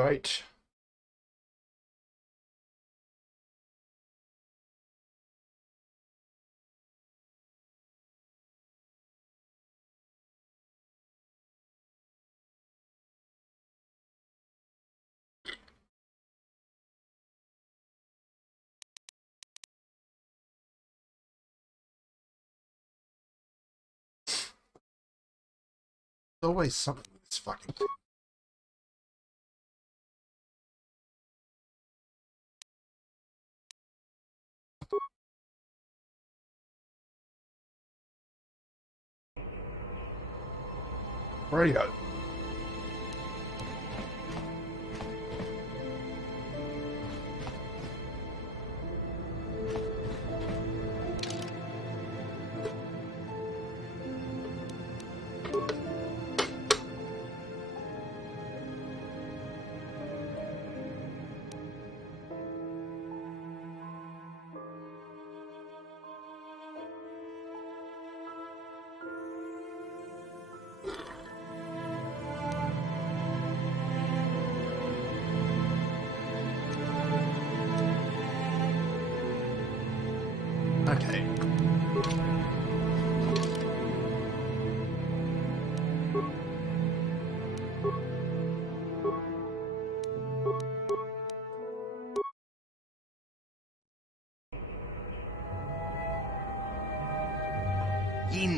Right. There's always something with this fucking thing. Radio. Okay.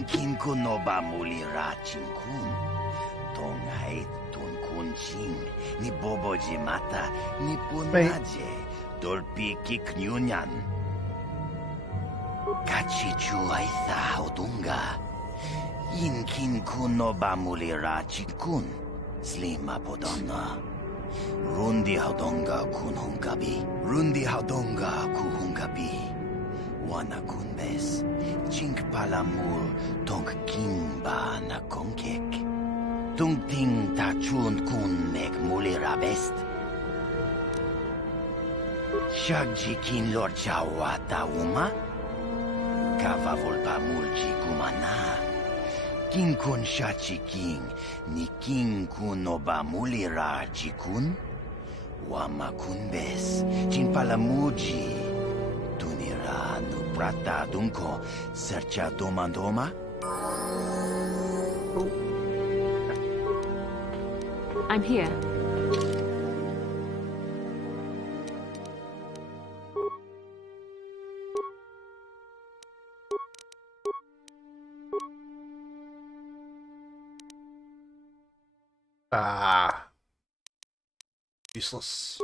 Kin kuno ba muli rachin kun. Tong hait tun kun ching. Ni boboji mata. Ni punaje. Dolpi kiknyunyan. Kachi chuaitha haudunga. Kin kuno ba muli rachin kun. Slima podonna. Rundi haudonga kun hungabi. Rundi haudonga ku hungabi. Wana kunbes, chink palamul tong kimba na kongkek. Tung ting ta chun kun nek mulira best. Shagji kin lor jawa ta uma. Kava volpa mulji kumana. Kin kun shachi king, ni king kun oba mulira jikun. Wama kunbes, chin palamuji. Tunira nu prata dunko sercha domandoma? I'm here. Ah. Useless.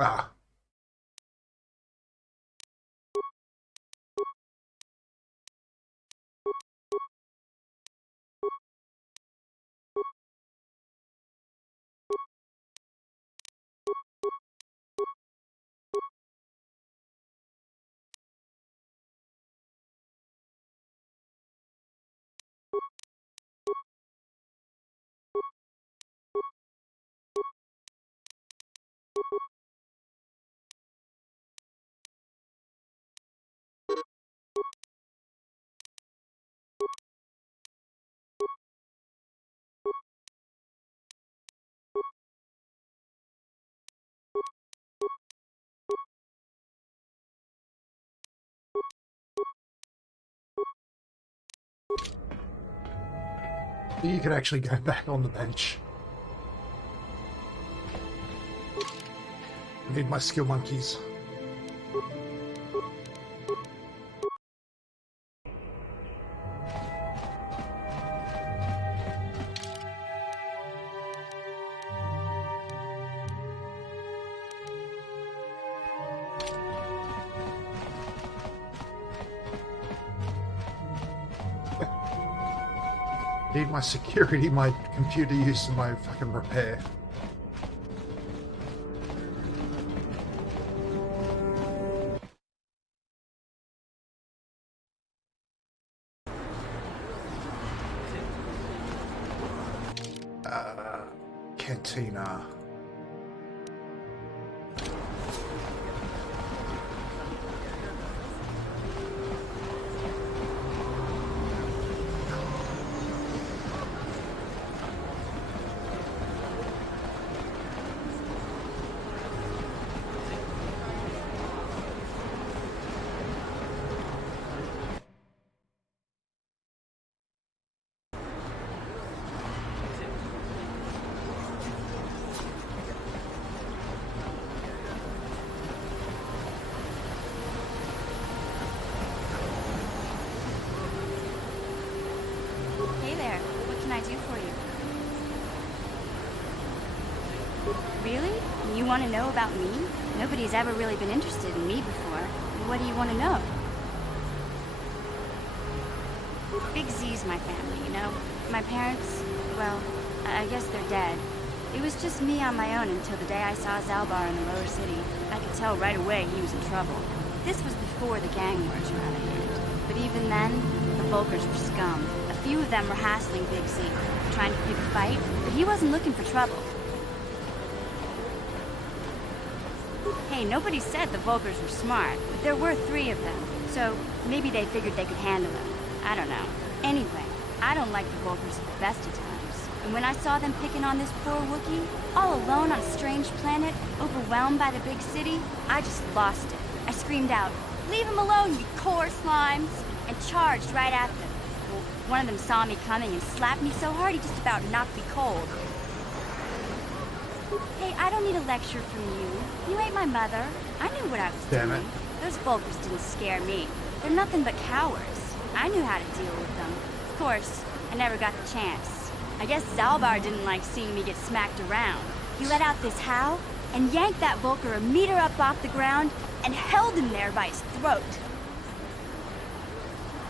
Ah. You can actually go back on the bench. I need my skill monkeys. need my security, my computer use, and my fucking repair. Cantina. You want to know about me? Nobody's ever really been interested in me before. What do you want to know? Big Z's my family, you know? My parents, well, I guess they're dead. It was just me on my own until the day I saw Zalbar in the lower city. I could tell right away he was in trouble. This was before the gang wars were out of hand. But even then, the Volkers were scum. A few of them were hassling Big Z, trying to pick a fight, but he wasn't looking for trouble. Hey, nobody said the Volkers were smart, but there were 3 of them, so maybe they figured they could handle them. I don't know. Anyway, I don't like the Volkers at the best of times. And when I saw them picking on this poor Wookiee, all alone on a strange planet, overwhelmed by the big city, I just lost it. I screamed out, "Leave him alone, you core slimes!" and charged right at them. Well, one of them saw me coming and slapped me so hard he just about knocked me cold. Hey, I don't need a lecture from you. You ain't my mother. I knew what I was doing. Damn it. Those Volkers didn't scare me. They're nothing but cowards. I knew how to deal with them. Of course, I never got the chance. I guess Zalbar didn't like seeing me get smacked around. He let out this howl and yanked that Volker a meter up off the ground and held him there by his throat.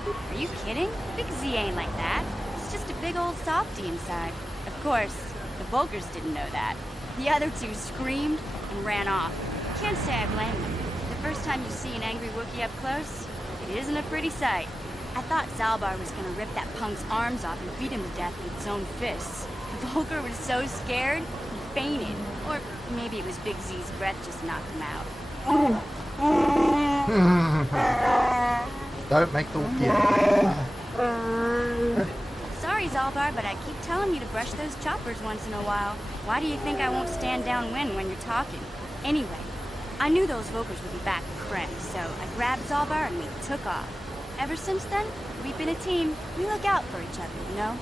Are you kidding? Big Z ain't like that. It's just a big old softy inside. Of course, the Volkers didn't know that. The other 2 screamed and ran off. Can't say I blame them. The first time you see an angry Wookiee up close, it isn't a pretty sight. I thought Zalbar was gonna rip that punk's arms off and beat him to death with his own fists. The Volker was so scared, he fainted. Or maybe it was Big Z's breath just knocked him out. Don't make the... Sorry, Zalbar, but I keep telling you to brush those choppers once in a while. Why do you think I won't stand downwind when you're talking? Anyway, I knew those Volkers would be back with friends, so I grabbed Zalbar and we took off. Ever since then, we've been a team. We look out for each other, you know?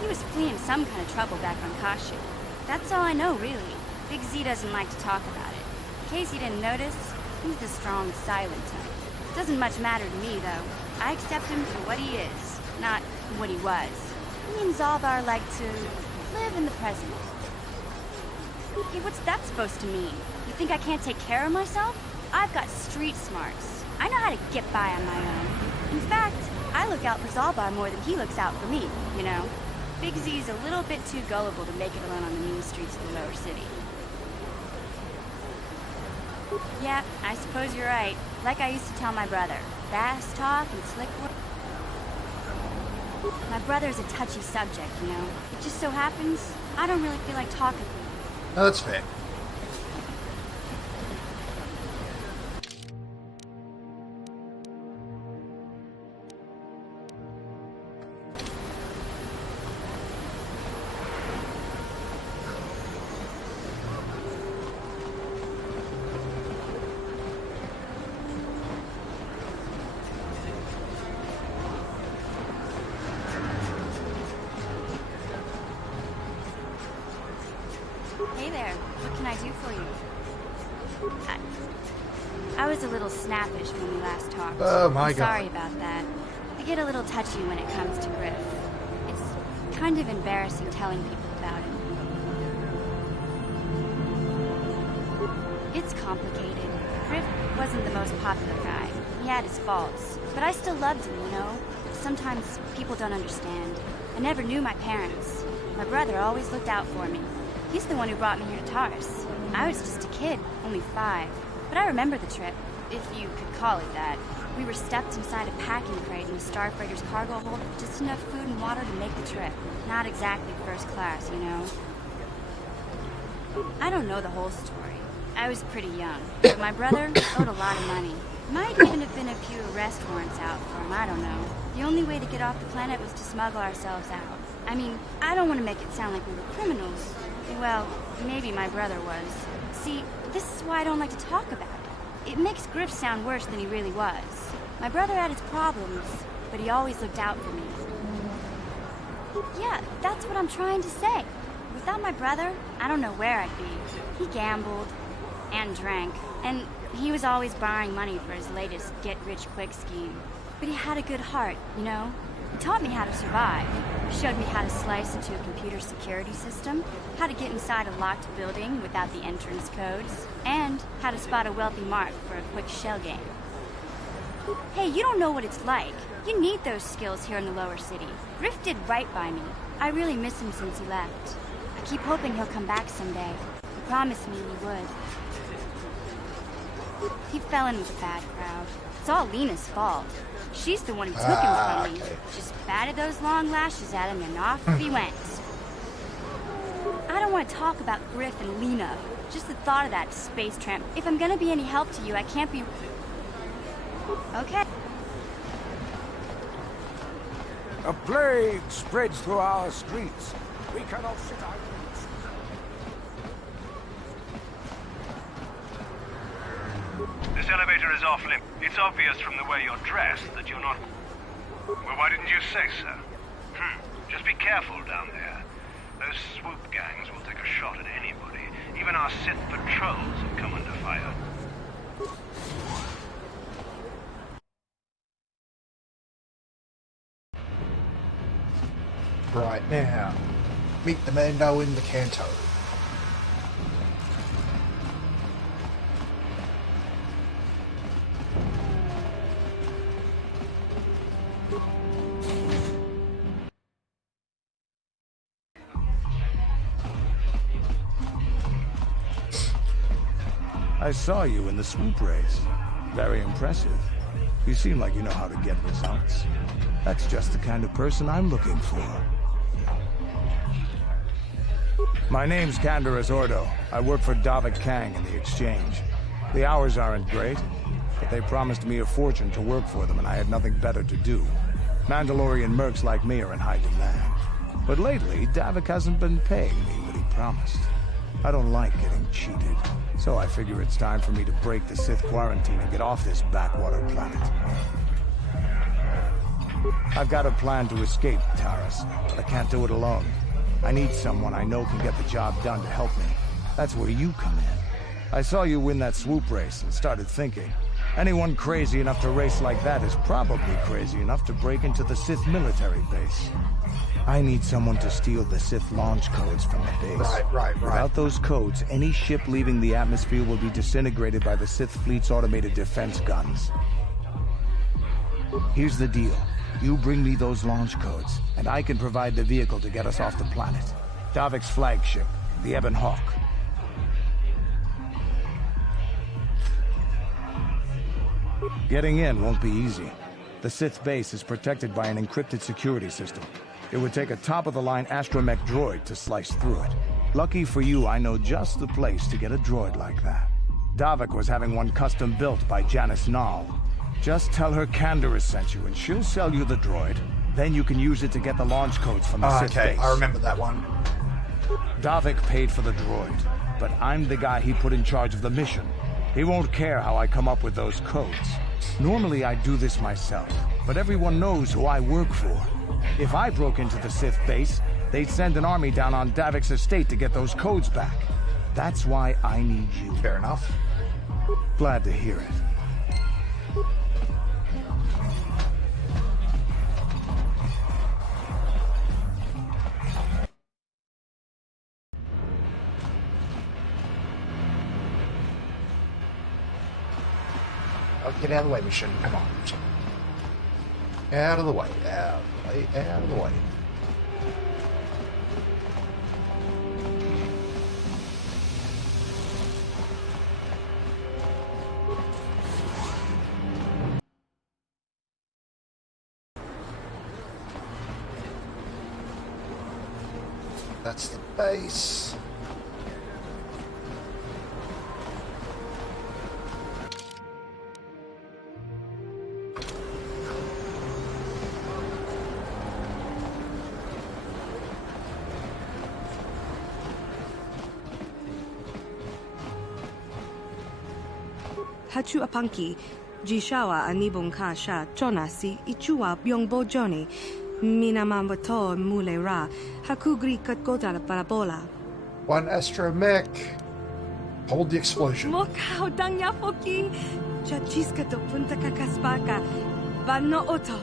He was fleeing some kind of trouble back on Kashyyyk. That's all I know, really. Big Z doesn't like to talk about it. In case you didn't notice, he's the strong, silent type. Doesn't much matter to me, though. I accept him for what he is, not what he was. Me and Zalbar like to live in the present. Hey, what's that supposed to mean? You think I can't take care of myself? I've got street smarts. I know how to get by on my own. In fact, I look out for Zalbar more than he looks out for me, you know? Big Z's a little bit too gullible to make it alone on the mean streets of the lower city. Yeah, I suppose you're right. Like I used to tell my brother. Fast talk and slick work. My brother's a touchy subject, you know? It just so happens, I don't really feel like talking to him. No, that's fair. Hey there, what can I do for you? I was a little snappish when we last talked. Oh my I'm God. sorry about that. I get a little touchy when it comes to Griff. It's kind of embarrassing telling people about him. It's complicated. Griff wasn't the most popular guy. He had his faults. But I still loved him, you know? sometimes people don't understand. I never knew my parents. My brother always looked out for me. He's the one who brought me here to Taris. I was just a kid, only 5. But I remember the trip, if you could call it that. We were stuffed inside a packing crate in the Starfreighter's cargo hold with just enough food and water to make the trip. Not exactly first class, you know. I don't know the whole story. I was pretty young, but my brother owed a lot of money. Might even have been a few arrest warrants out for him, I don't know. The only way to get off the planet was to smuggle ourselves out. I mean, I don't want to make it sound like we were criminals. Well, maybe my brother was. See, this is why I don't like to talk about it. It makes Griff sound worse than he really was. My brother had his problems, but he always looked out for me. Yeah, that's what I'm trying to say. Without my brother, I don't know where I'd be. He gambled and drank, and he was always borrowing money for his latest get-rich-quick scheme. But he had a good heart, you know? He taught me how to survive. He showed me how to slice into a computer security system, how to get inside a locked building without the entrance codes, and how to spot a wealthy mark for a quick shell game. Hey, you don't know what it's like. You need those skills here in the lower city. Griff did right by me. I really miss him since he left. I keep hoping he'll come back someday. He promised me he would. He fell in with a bad crowd. It's all Lena's fault. She's the one who took him from me. Just batted those long lashes at him and off he went. I don't want to talk about Griff and Lena. Just the thought of that space tramp. If I'm gonna be any help to you, I can't be... Okay. A plague spreads through our streets. We cannot sit idle. This elevator is off limit. It's obvious from the way you're dressed that you're not... Well, why didn't you say so? Just be careful down there. Those swoop gangs will take a shot at anybody. Even our Sith patrols have come under fire. Right now, meet the Mando in the Canto. I saw you in the swoop race. Very impressive. You seem like you know how to get results. That's just the kind of person I'm looking for. My name's Canderous Ordo. I work for Davik Kang in the Exchange. The hours aren't great, but they promised me a fortune to work for them, and I had nothing better to do. Mandalorian mercs like me are in high demand. But lately, Davik hasn't been paying me what he promised. I don't like getting cheated, so I figure it's time for me to break the Sith quarantine and get off this backwater planet. I've got a plan to escape Taris, but I can't do it alone. I need someone I know can get the job done to help me. That's where you come in. I saw you win that swoop race and started thinking, anyone crazy enough to race like that is probably crazy enough to break into the Sith military base. I need someone to steal the Sith launch codes from the base. Right. Without those codes, any ship leaving the atmosphere will be disintegrated by the Sith fleet's automated defense guns. Here's the deal. You bring me those launch codes, and I can provide the vehicle to get us off the planet. Davik's flagship, the Ebon Hawk. Getting in won't be easy. The Sith base is protected by an encrypted security system. It would take a top-of-the-line astromech droid to slice through it. Lucky for you, I know just the place to get a droid like that. Davik was having one custom-built by Janice Nall. Just tell her Canderous sent you, and she'll sell you the droid. Then you can use it to get the launch codes from the Sith base. I remember that one. Davik paid for the droid, but I'm the guy he put in charge of the mission. He won't care how I come up with those codes. Normally I'd do this myself, but everyone knows who I work for. If I broke into the Sith base, they'd send an army down on Davik's estate to get those codes back. That's why I need you. Fair enough. Glad to hear it. Get out of the way, mission. Come on. Out of the way, out of the way, out of the way. That's the base. Hachu apanki, Jishawa anibong ka sha chona si ichua byongbo joni, minamambato mule ra, hakugri katkota la parabola. One astromech. Hold the explosion. Mokao danya foki, chachiska to punta kakaspaka, bano oto.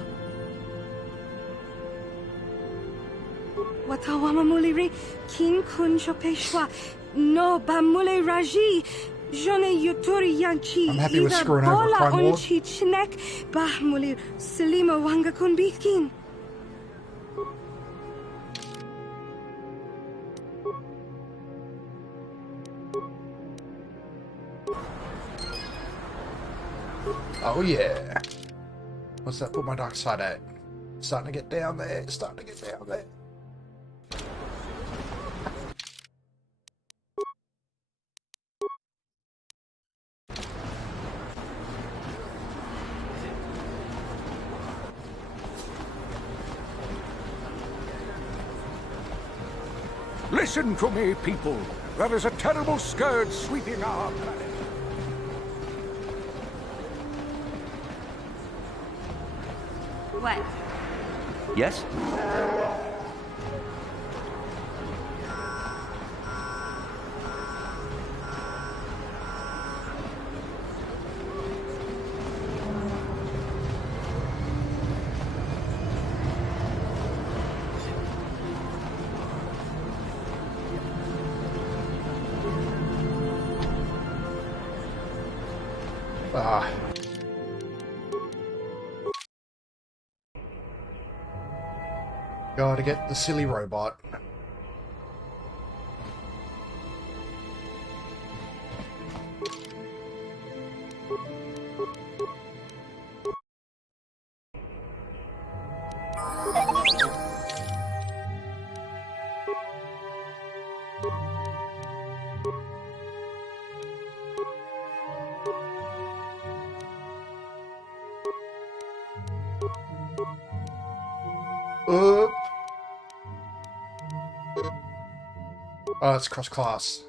Watawama muliri, kin kun shopeshwa, no bamule raji. Jone yuturi yanchi. I'm happy with screwing over Crime Lord. Onchi chinek bahmuli selima wanga kun bikin. Oh yeah. What's that put my dark side at? Starting to get down there, starting to get down there. Listen to me, people. There is a terrible scourge sweeping our planet. What? Yes? Gotta get the silly robot. Oh, it's cross-class.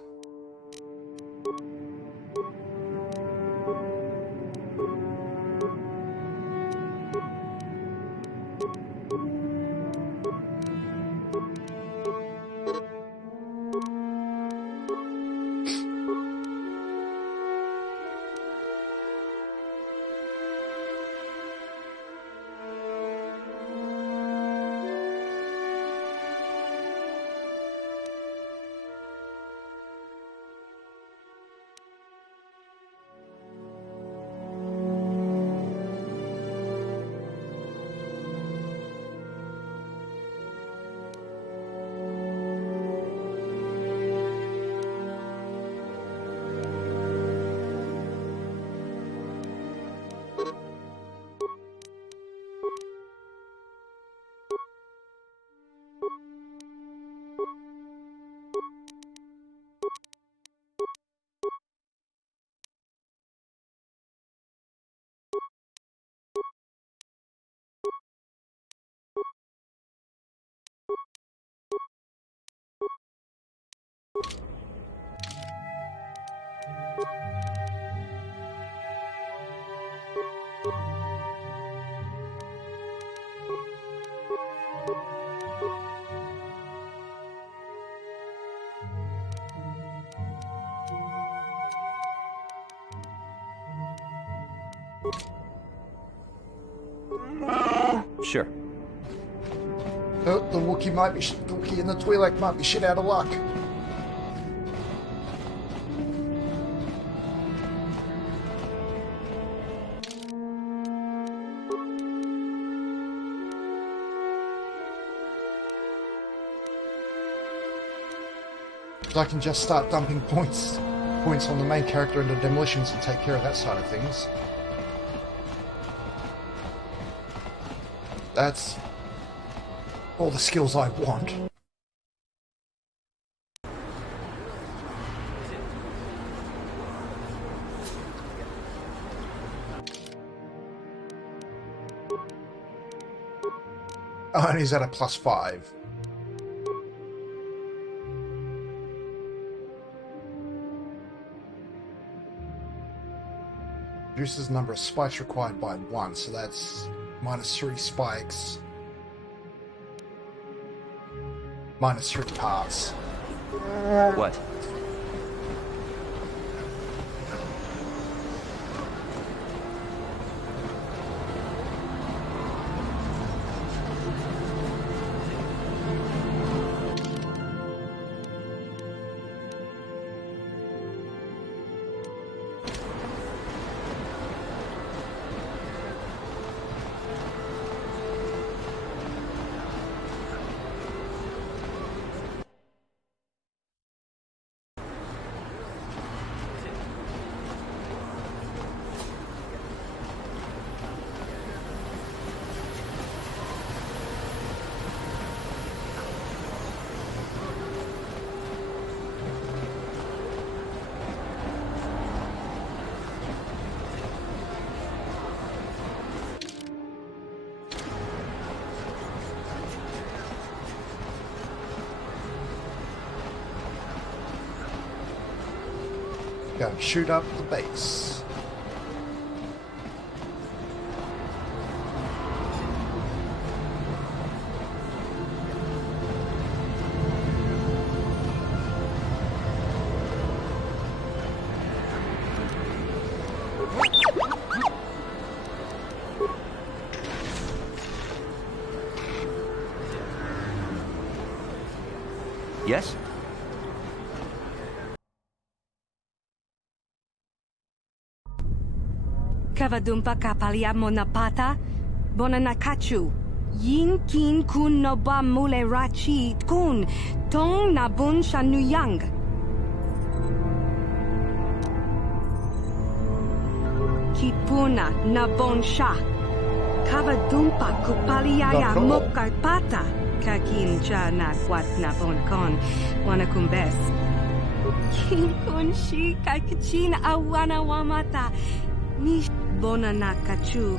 Sure. Oh, the Wookiee might be the Wookiee and the Twi'lek might be shit out of luck. I can just start dumping points on the main character into demolitions and take care of that side of things. That's all the skills I want. Oh, and he's at a +5. Reduces the number of spikes required by 1, so that's -3 spikes. -3 parts. What? Go and shoot up the base. Yes? Kavadumpa kapaliamo na pata, bonanakachu. Yin kin kun no ba mule rachi kun, tong nabun shanuyang. Kipuna nabon sha. Kavadumpa kupaliaya mokapata. Kakin cha na kwat nabon kon, wanakumbes. Kin kun shi kakachin awana wamata. Ni bona nakachu,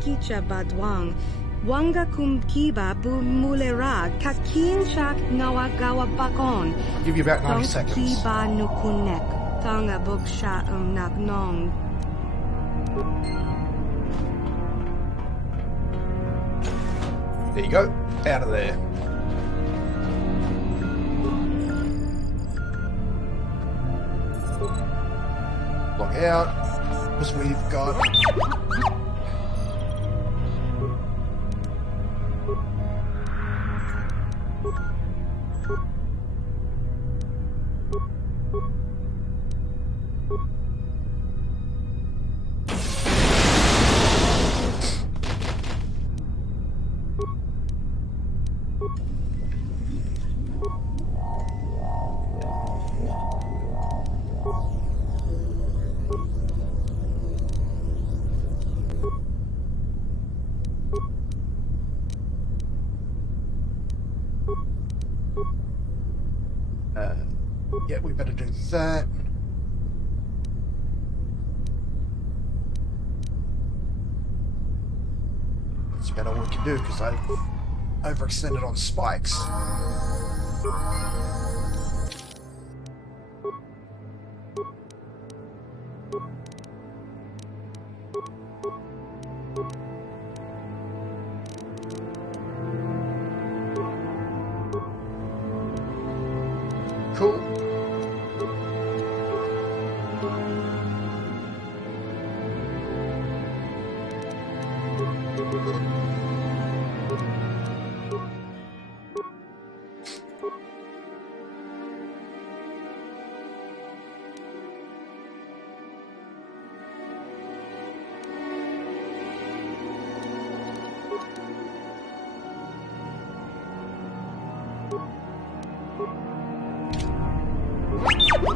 kicha badwang, wanga kumkiba bu mulera, kakin shak nawagawa bakon. I'll give you about 90 seconds. Kiba nukunek, tanga buksha nagnong. There you go. Out of there. Log out. Because we've got... yeah, we better do that. That's about all we can do because I've overextended on spikes. Cool.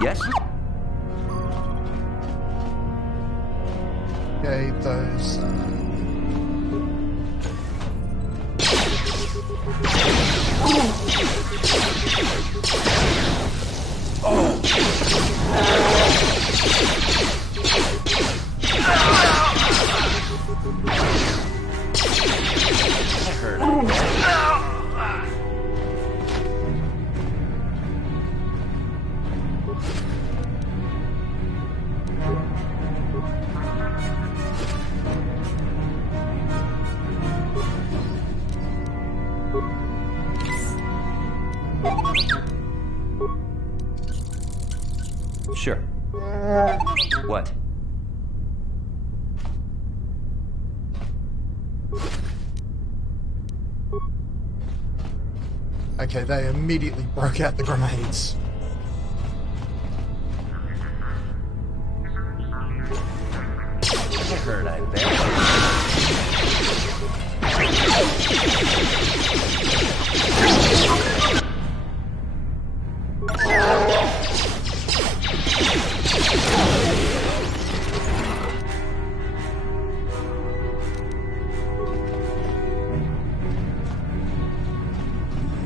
Yes? Okay, those... Oh! That hurt. Sure. What? Okay, they immediately broke out the grenades. That hurt, I bet.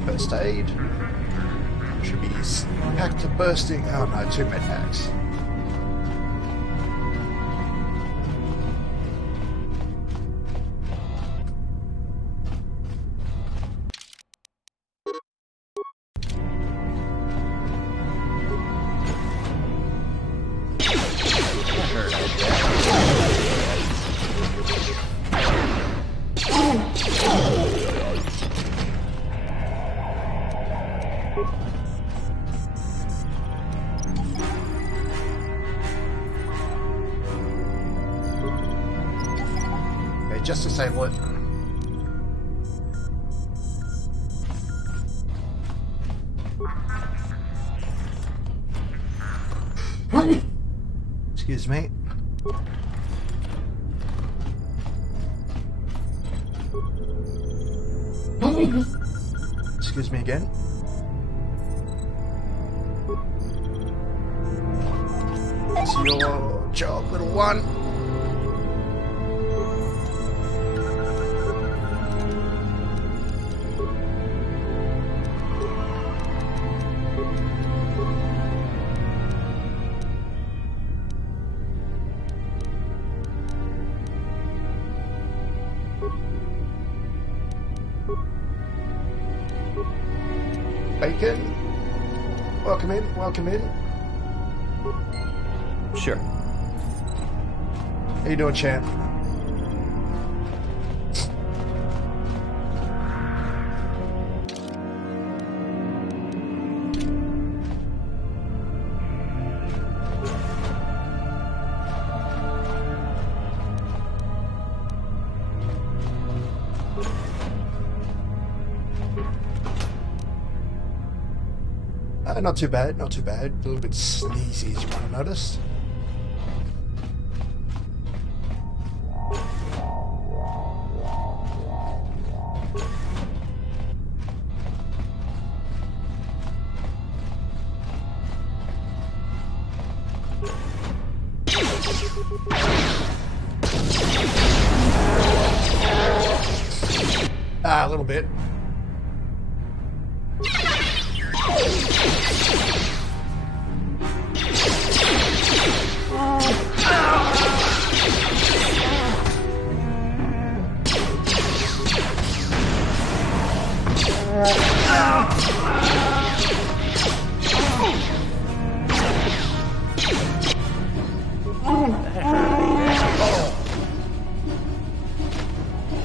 First aid. Should be packed to bursting. Oh no, 2 med packs. Just to say what. Excuse me. Excuse me again. It's your job, little one. Bacon, welcome in, welcome in. Sure. How you doing, champ? Not too bad, not too bad. A little bit sneezy, as you might have noticed. A little bit.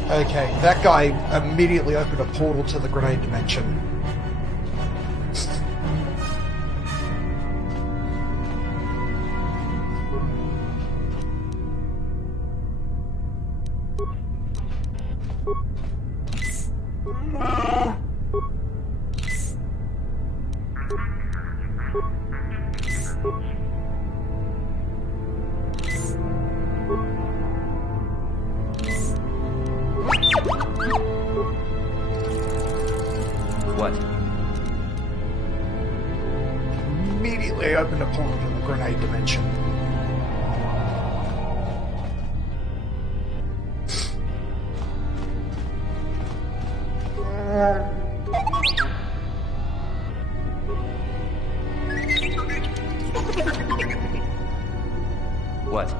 Okay, that guy immediately opened a portal to the grenade dimension. completely opened a portal to the grenade dimension. What?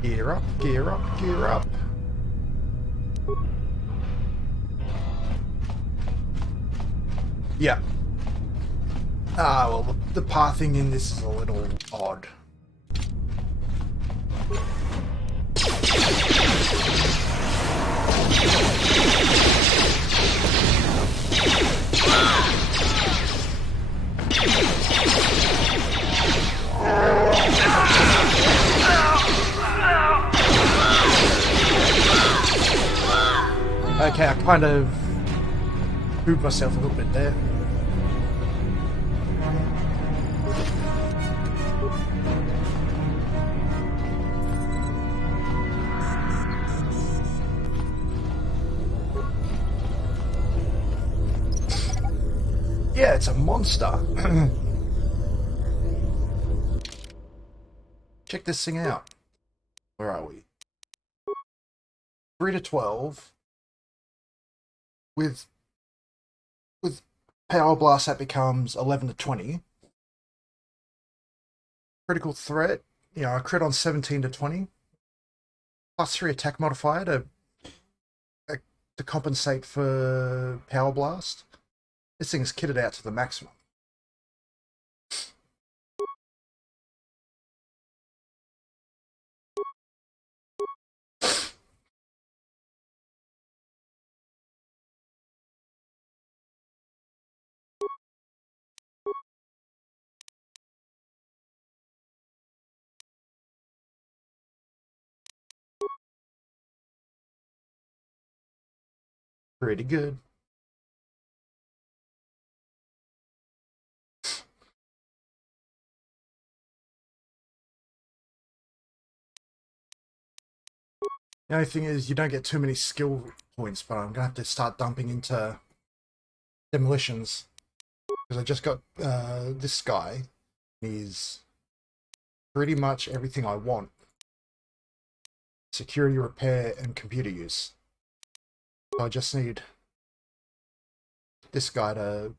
Gear up, gear up, gear up. Yeah. Ah, well, the pathing in this is a little odd. Okay, I kind of moved myself a little bit there. Yeah, it's a monster. Check this thing out. Where are we? 3 to 12. With Power Blast, that becomes 11 to 20. Critical threat, you know, I crit on 17 to 20. +3 attack modifier to compensate for Power Blast. This thing's kitted out to the maximum. Pretty good. The only thing is you don't get too many skill points, but I'm going to have to start dumping into demolitions. Because I just got this guy. He's pretty much everything I want. Security, repair, and computer use. So I just need this guy to...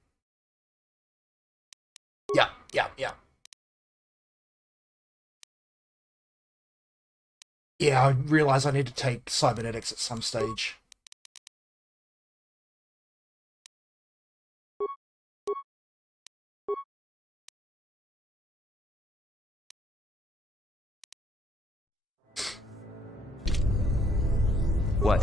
Yeah. Yeah, I realise I need to take cybernetics at some stage. What?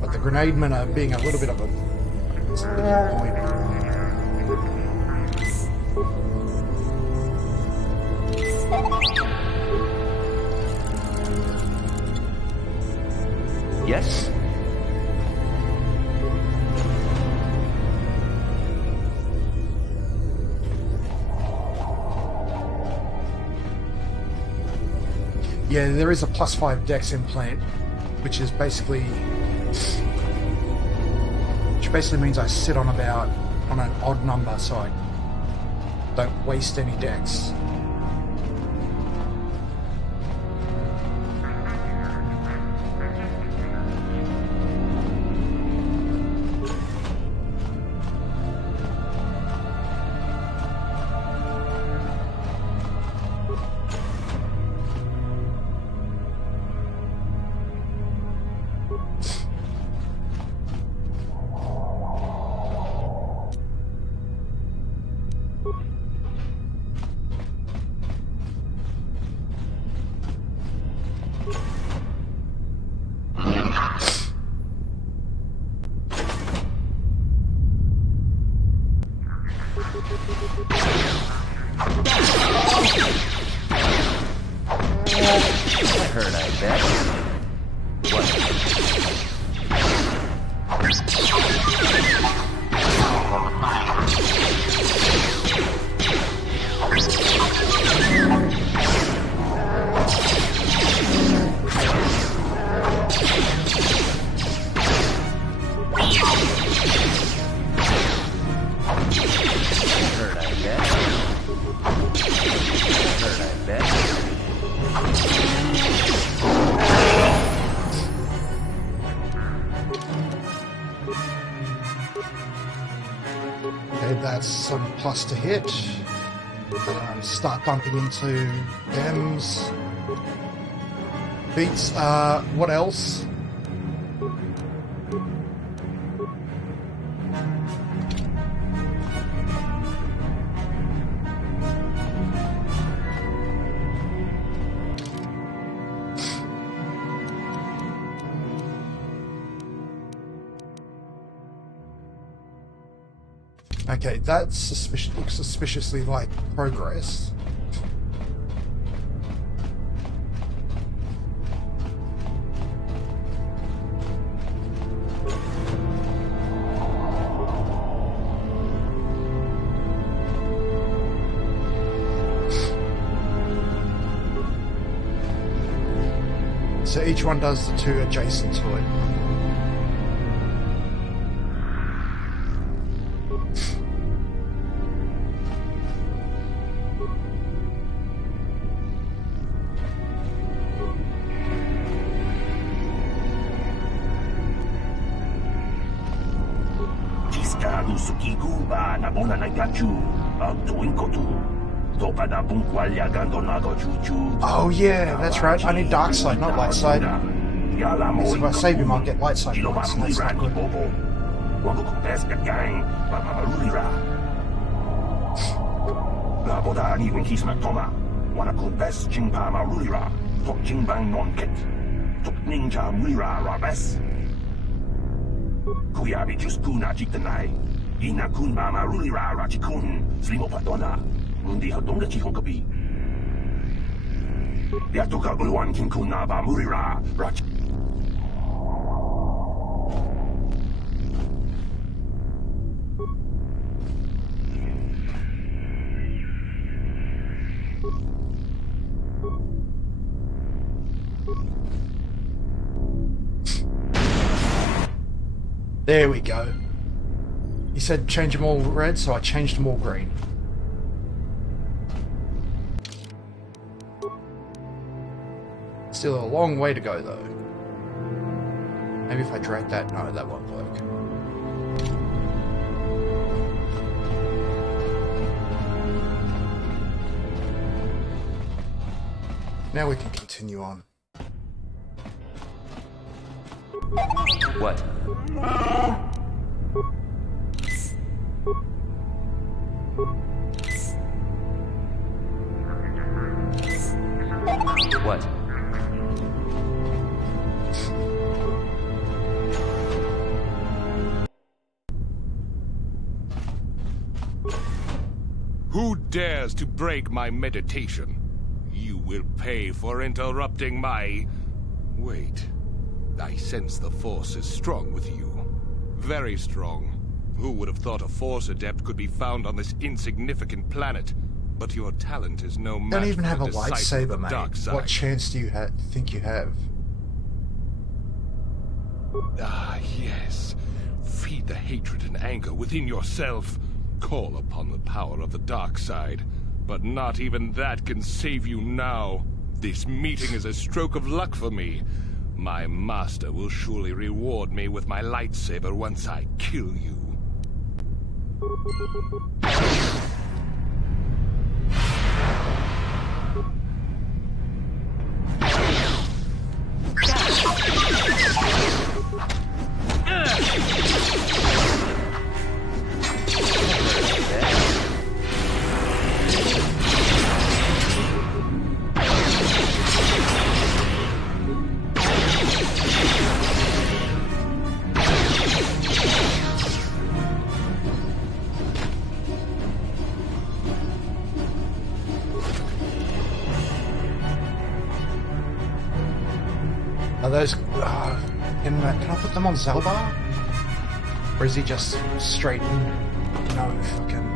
But the grenade men are being a little bit of a point. Yes? Yeah, there is a +5 dex implant, which basically means I sit on an odd number, so I don't waste any dex. That hurt, I bet. What? Okay, that's some plus to hit. Start bumping into M's. Beats, what else? Okay, that's suspicious. Looks suspiciously like progress. So each one does the two adjacent to it. Oh yeah, that's right. I need dark side, not light side. Because if I save him, I'll get light side points, and that's not good. Ina kun mama rulira rachikun slimo patona mundi hadonga chihonkabi Yatoka uluan kinkuna ba murira rach There we go. He said change them all red, so I changed them all green. Still a long way to go though. Maybe if I drag that, no, that won't work. Now we can continue on. What? What? Who dares to break my meditation? You will pay for interrupting my... Wait. I sense the Force is strong with you. Very strong. Who would have thought a Force adept could be found on this insignificant planet? But your talent is no match. Don't even have a lightsaber, lightsaber, mate. What chance do you think you have? Ah, yes. Feed the hatred and anger within yourself. Call upon the power of the dark side. But not even that can save you now. This meeting is a stroke of luck for me. My master will surely reward me with my lightsaber once I kill you. those... can I put them on Zalbar? Or is he just straight in? No, fucking...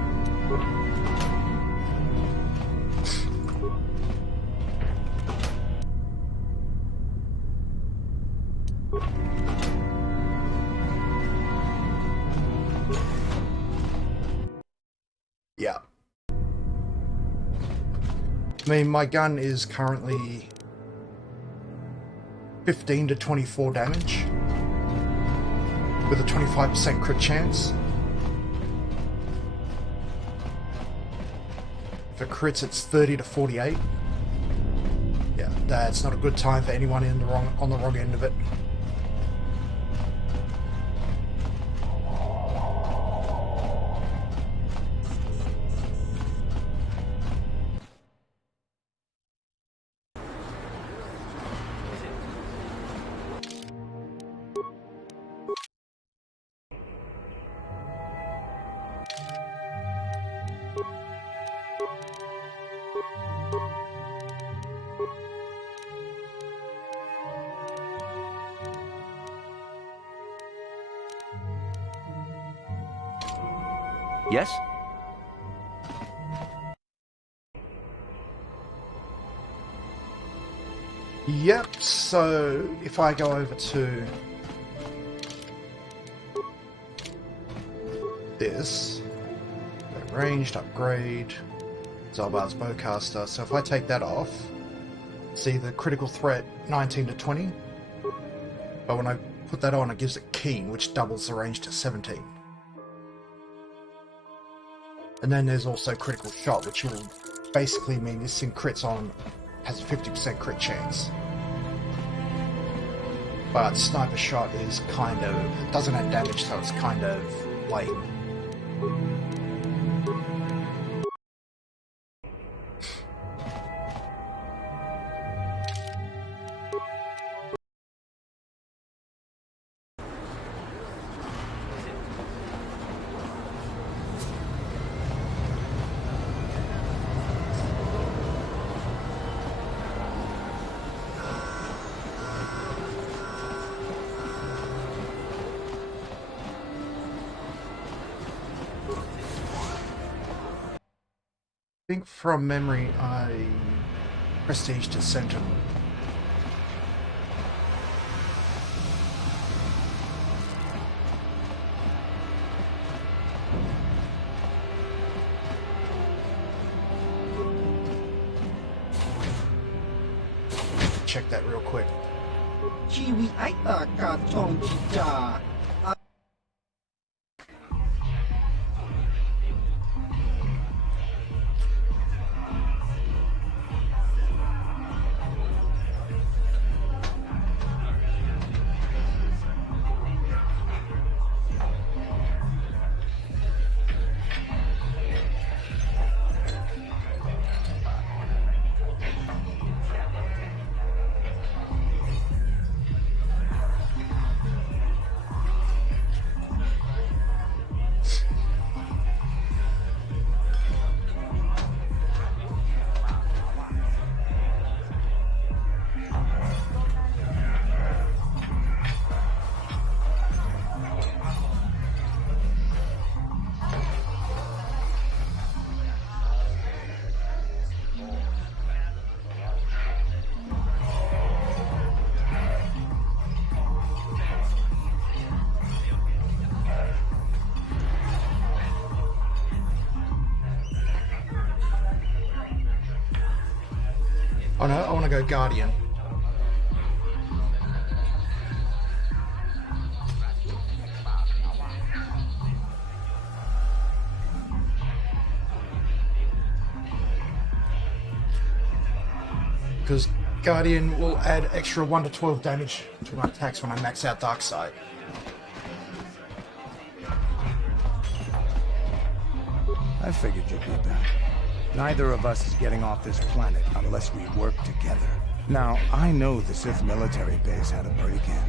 Yeah. I mean, my gun is currently 15 to 24 damage with a 25% crit chance. For crits, it's 30 to 48. Yeah, that's not a good time for anyone on the wrong end of it. Yes? Yep, so if I go over to this, ranged upgrade, Zalbar's bowcaster, so if I take that off, see the critical threat 19 to 20, but when I put that on it gives it keen, which doubles the range to 17. And then there's also critical shot, which will basically mean this thing crits on, has a 50% crit chance. But sniper shot is kind of, it doesn't add damage, so it's kind of lame. I think from memory I prestige to Sentinel. Check that real quick. Chiwi aita ka tong kita. Oh no, I want to go Guardian. Because Guardian will add extra 1 to 12 damage to my attacks when I max out Dark Side. I figured you'd be back. Neither of us is getting off this planet unless we work together. Now, I know the Sith military base had a break-in,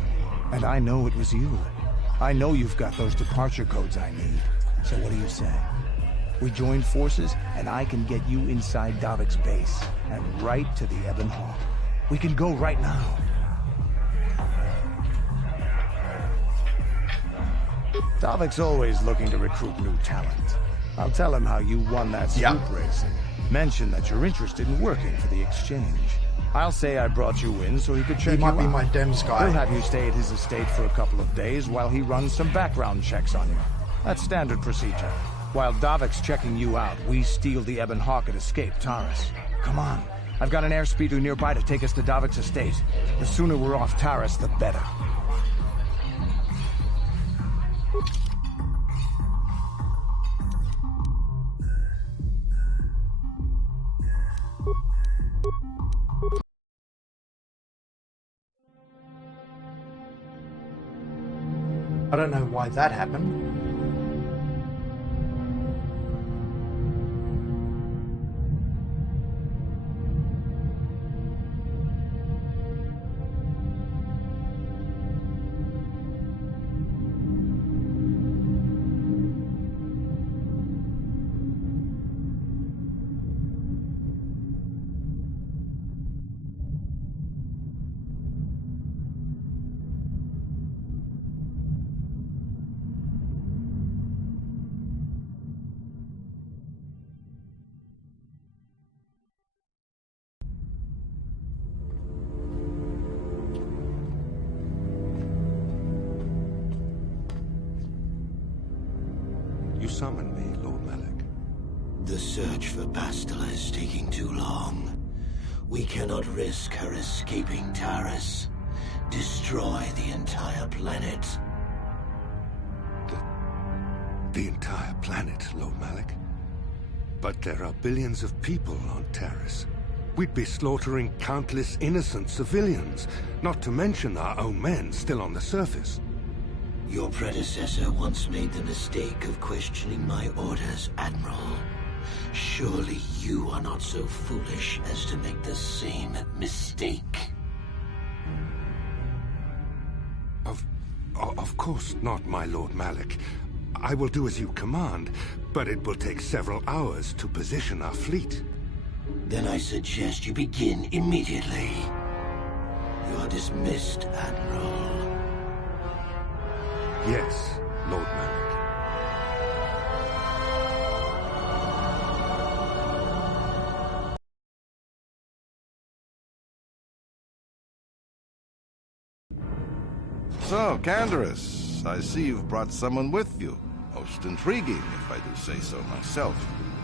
and I know it was you. I know you've got those departure codes I need. So what do you say? We join forces, and I can get you inside Davik's base, and right to the Ebon Hawk. We can go right now. Davik's always looking to recruit new talent. I'll tell him how you won that swoop race and mention that you're interested in working for the exchange. I'll say I brought you in so he could check you out. He might be my Dems guy. He'll have you stay at his estate for a couple of days while he runs some background checks on you. That's standard procedure. While Davik's checking you out, we steal the Ebon Hawk and escape Taris. Come on. I've got an airspeeder nearby to take us to Davik's estate. The sooner we're off Taris, the better. I don't know why that happened. You summoned me, Lord Malik. The search for Bastila is taking too long. We cannot risk her escaping Taris. Destroy the entire planet. The entire planet, Lord Malik? But there are billions of people on Taris. We'd be slaughtering countless innocent civilians, not to mention our own men still on the surface. Your predecessor once made the mistake of questioning my orders, Admiral. Surely you are not so foolish as to make the same mistake. Of course not, my Lord Malik. I will do as you command, but it will take several hours to position our fleet. Then I suggest you begin immediately. You are dismissed, Admiral. Yes, Lord Malik. So, Candaris, I see you've brought someone with you. Most intriguing, if I do say so myself.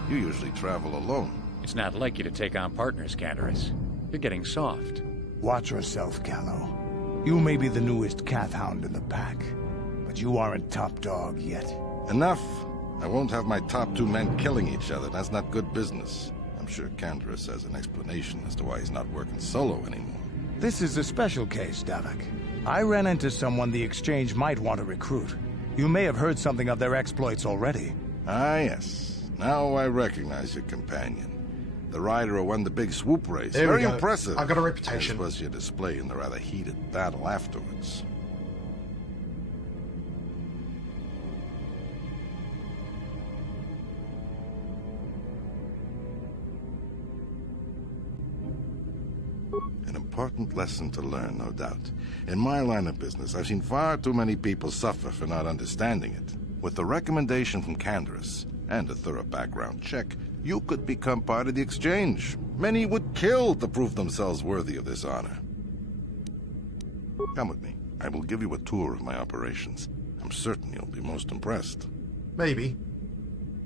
You usually travel alone. It's not like you to take on partners, Candaris. You're getting soft. Watch yourself, Callow. You may be the newest Cathhound in the pack, but you aren't top dog yet. Enough. I won't have my top two men killing each other. That's not good business. I'm sure Candaris has an explanation as to why he's not working solo anymore. This is a special case, Davik. I ran into someone the Exchange might want to recruit. You may have heard something of their exploits already. Ah, yes. Now I recognize your companion. The rider who won the big swoop race. Very impressive. I got a reputation. As was your display in the rather heated battle afterwards. An important lesson to learn, no doubt. In my line of business, I've seen far too many people suffer for not understanding it. With the recommendation from Candaris and a thorough background check, you could become part of the Exchange. Many would kill to prove themselves worthy of this honor. Come with me. I will give you a tour of my operations. I'm certain you'll be most impressed. Maybe.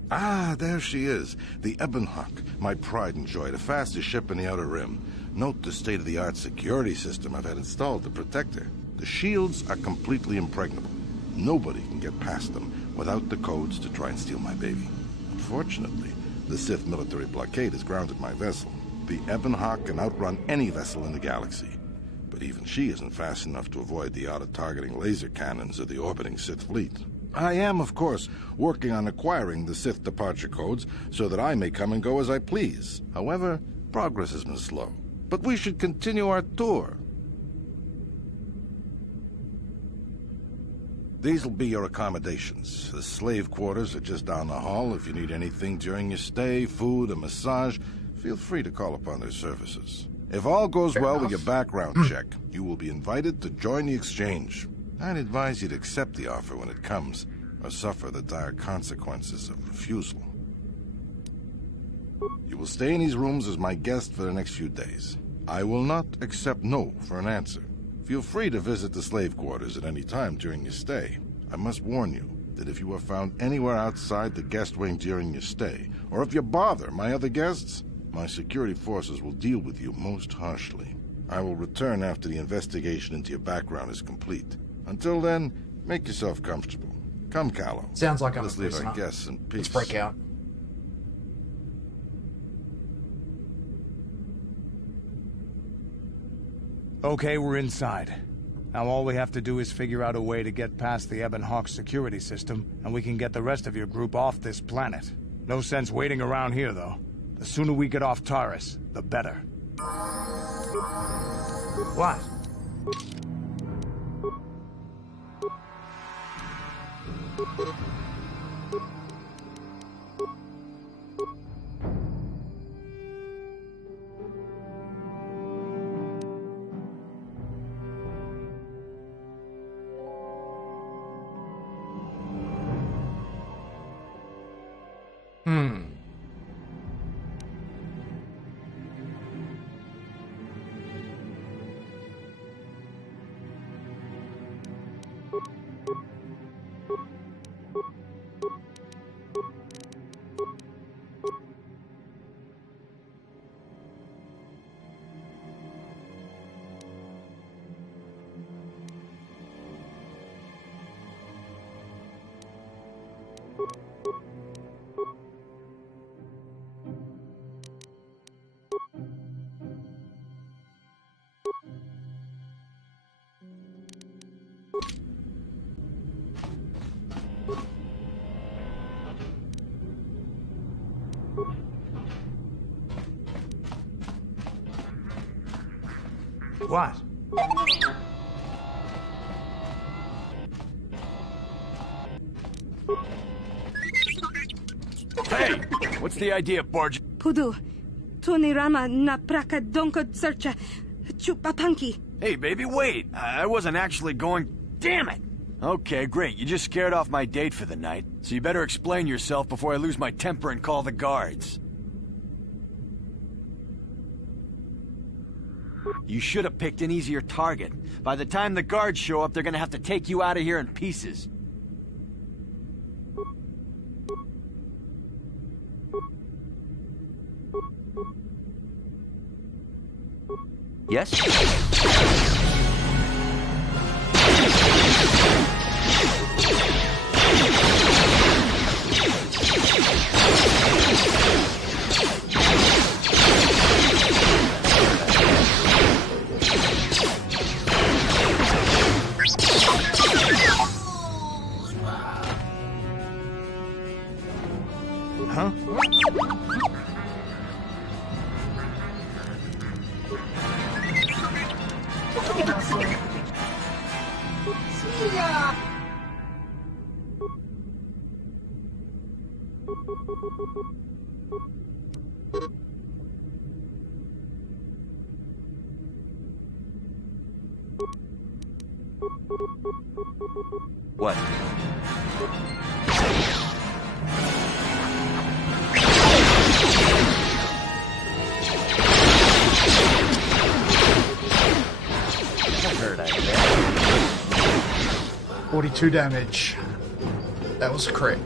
Ah, there she is. The Ebon Hawk, my pride and joy, the fastest ship in the Outer Rim. Note the state-of-the-art security system I've had installed to protect her. The shields are completely impregnable. Nobody can get past them without the codes to try and steal my baby. Unfortunately, the Sith military blockade has grounded my vessel. The Ebon Hawk can outrun any vessel in the galaxy. But even she isn't fast enough to avoid the auto-targeting laser cannons of the orbiting Sith fleet. I am, of course, working on acquiring the Sith departure codes so that I may come and go as I please. However, progress has been slow. But we should continue our tour. These will be your accommodations. The slave quarters are just down the hall. If you need anything during your stay, food, a massage, feel free to call upon their services. If all goes well with your background check, you will be invited to join the Exchange. I'd advise you to accept the offer when it comes. or suffer the dire consequences of refusal. You will stay in these rooms as my guest for the next few days. I will not accept no for an answer. Feel free to visit the slave quarters at any time during your stay. I must warn you that if you are found anywhere outside the guest wing during your stay, or if you bother my other guests, my security forces will deal with you most harshly. I will return after the investigation into your background is complete. Until then, make yourself comfortable. Come, Callow. Sounds like I'm Let's a leave prisoner. our guests in peace. Let's break out. Okay, we're inside. Now all we have to do is figure out a way to get past the Ebon Hawk security system, and we can get the rest of your group off this planet. No sense waiting around here, though. The sooner we get off Taris, the better. What? What? Hey! What's the idea, Barge? Pudu, Tunirama na praka donko searcha chupapanki. Hey, baby, wait! I wasn't actually going... Damn it! Okay, great. You just scared off my date for the night, so you better explain yourself before I lose my temper and call the guards. You should have picked an easier target. By the time the guards show up, they're gonna have to take you out of here in pieces. Yes? Huh? What? That hurt, I bet. 42 damage. That was a crit.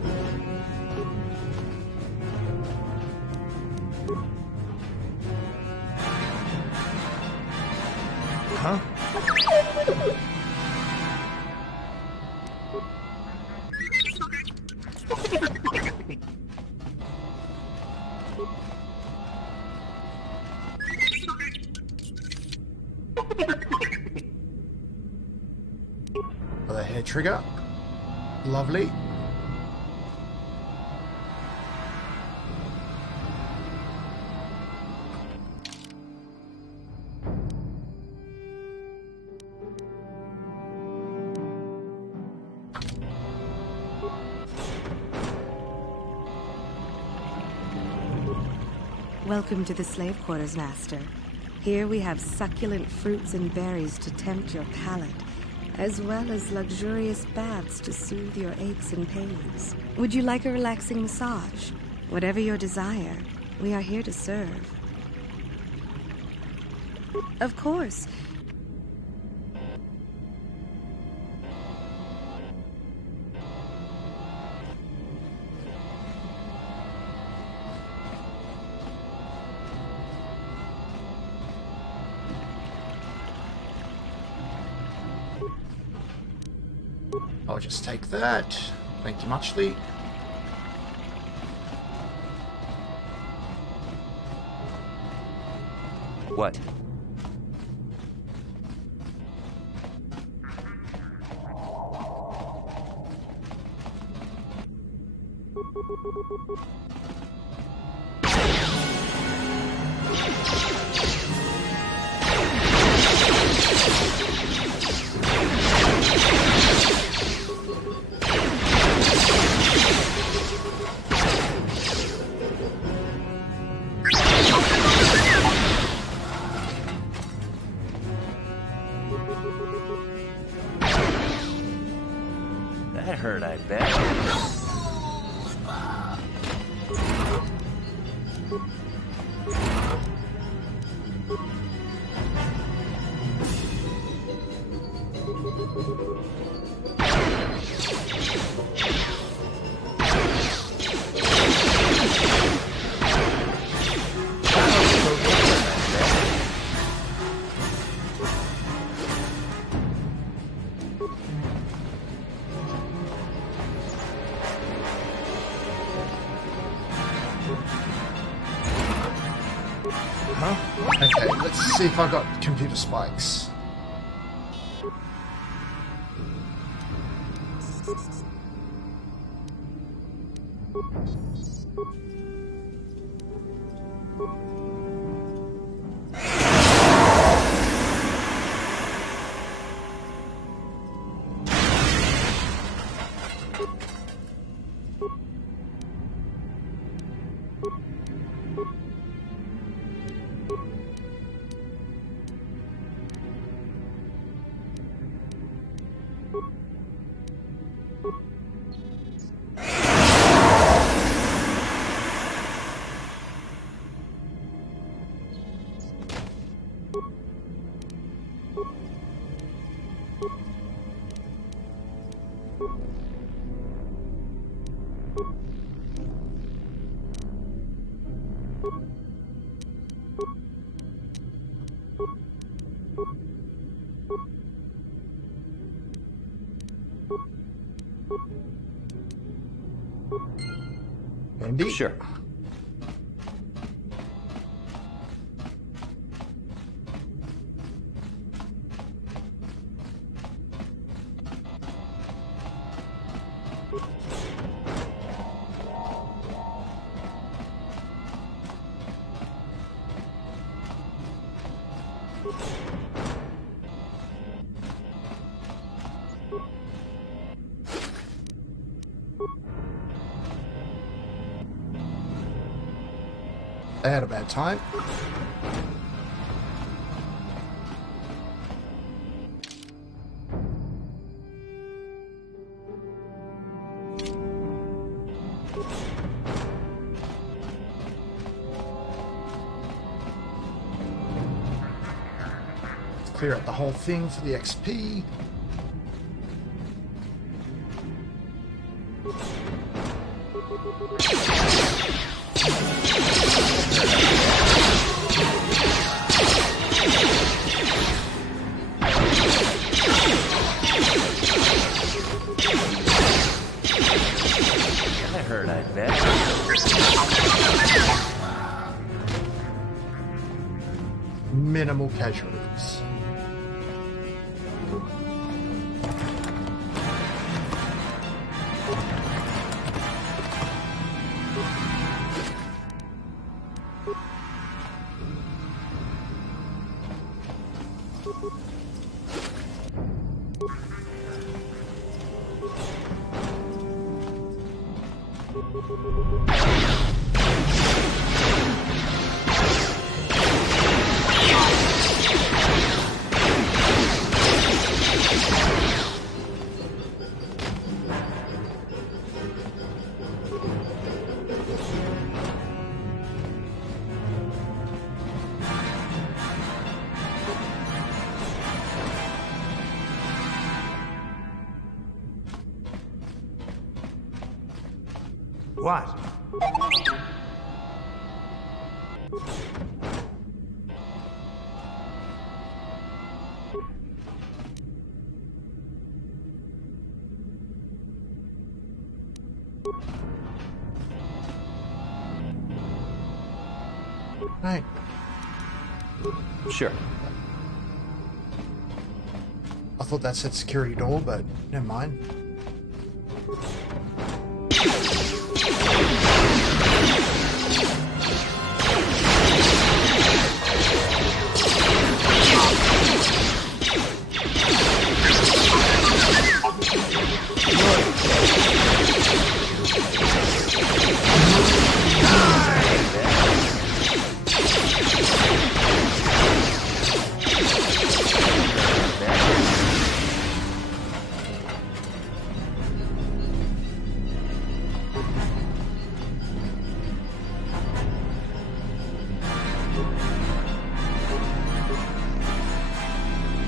Huh? The hair trigger. Lovely. Welcome to the slave quarters, Master. Here we have succulent fruits and berries to tempt your palate, as well as luxurious baths to soothe your aches and pains. Would you like a relaxing massage? Whatever your desire, we are here to serve. Of course. I'll just take that. Thank you muchly. What? That hurt, I bet. Okay, let's see if I got computer spikes. Indeed. Sure. I had a bad time. Let's clear out the whole thing for the XP. That hurt, I bet. Minimal casualties. What? Right. Sure. I thought that said security door, but never mind.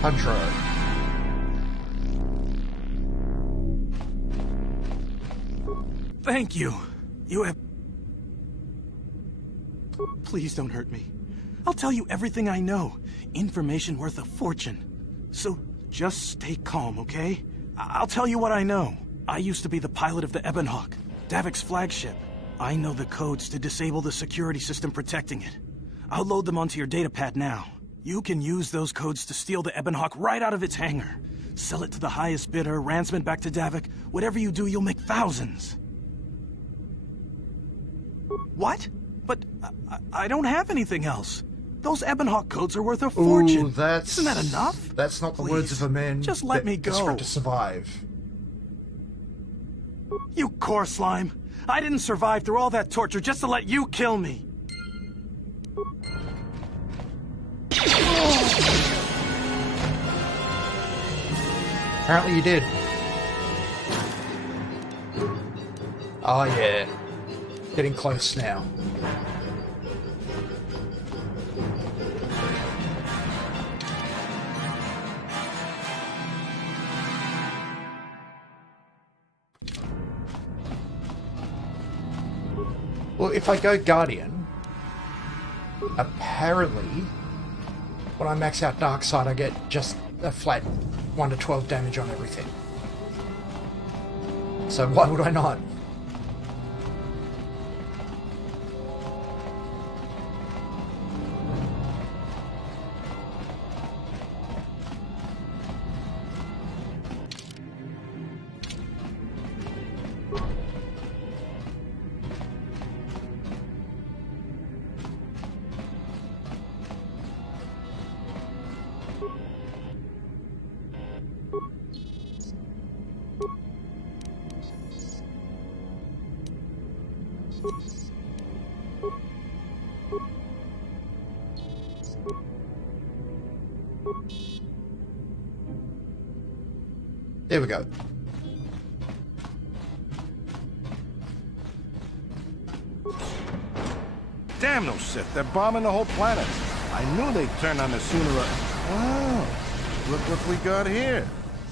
Hydro. Thank you. You have... Please don't hurt me. I'll tell you everything I know. Information worth a fortune. So just stay calm, okay? I'll tell you what I know. I used to be the pilot of the Ebonhawk, Davik's flagship. I know the codes to disable the security system protecting it. I'll load them onto your datapad now. You can use those codes to steal the Ebonhawk right out of its hangar. Sell it to the highest bidder, ransom it back to Davik. Whatever you do, you'll make thousands. What? But I don't have anything else. Those Ebonhawk codes are worth a fortune. Ooh, that's... Isn't that enough? That's not the words of a man just let me go. desperate to survive. You core slime. I didn't survive through all that torture just to let you kill me. Apparently you did. Oh yeah. Getting close now. Well, if I go Guardian, apparently when I max out Dark Side, I get just a flat 1 to 12 damage on everything. So why would I not? There we go. Damn those Sith, they're bombing the whole planet. I knew they'd turn on us sooner or... Oh, look what we got here.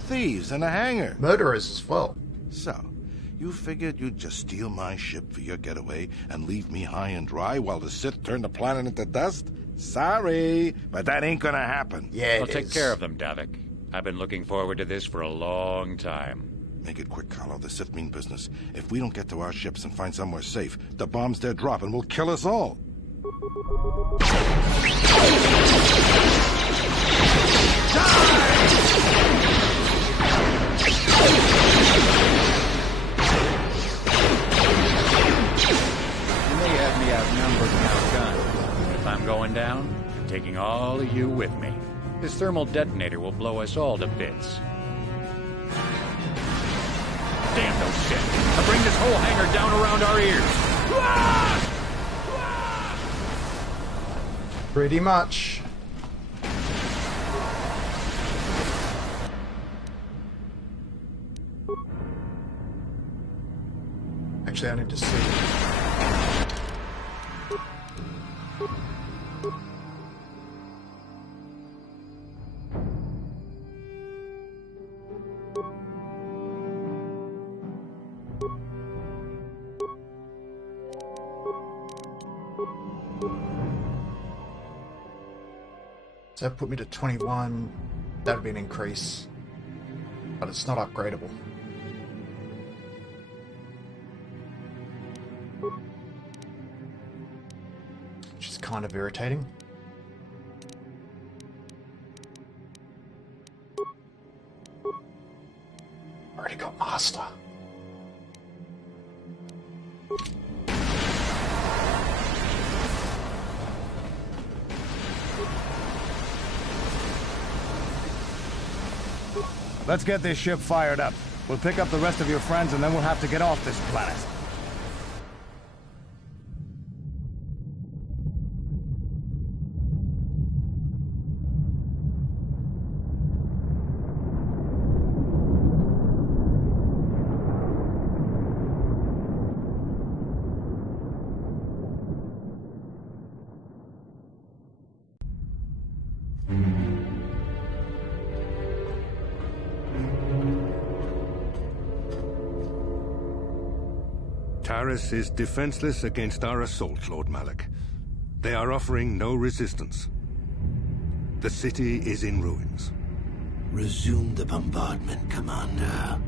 Thieves in a hangar. Murderers as well. So, you figured you'd just steal my ship for your getaway and leave me high and dry while the Sith turn the planet into dust? Sorry, but that ain't gonna happen. Yeah, I'll take care of them, Davik. I've been looking forward to this for a long time. Make it quick, Carlo. The Sith mean business. If we don't get to our ships and find somewhere safe, the bombs they're dropping will kill us all. You may have me outnumbered and outgunned, but if I'm going down, I'm taking all of you with me. This thermal detonator will blow us all to bits. Damn those shit! I'll bring this whole hangar down around our ears! Pretty much. Actually, I need to see. So that put me to 21. That would be an increase. But it's not upgradable. Which is kind of irritating. Already got Master. Let's get this ship fired up. We'll pick up the rest of your friends and then we'll have to get off this planet. Taris is defenseless against our assault, Lord Malik. They are offering no resistance. The city is in ruins. Resume the bombardment, Commander.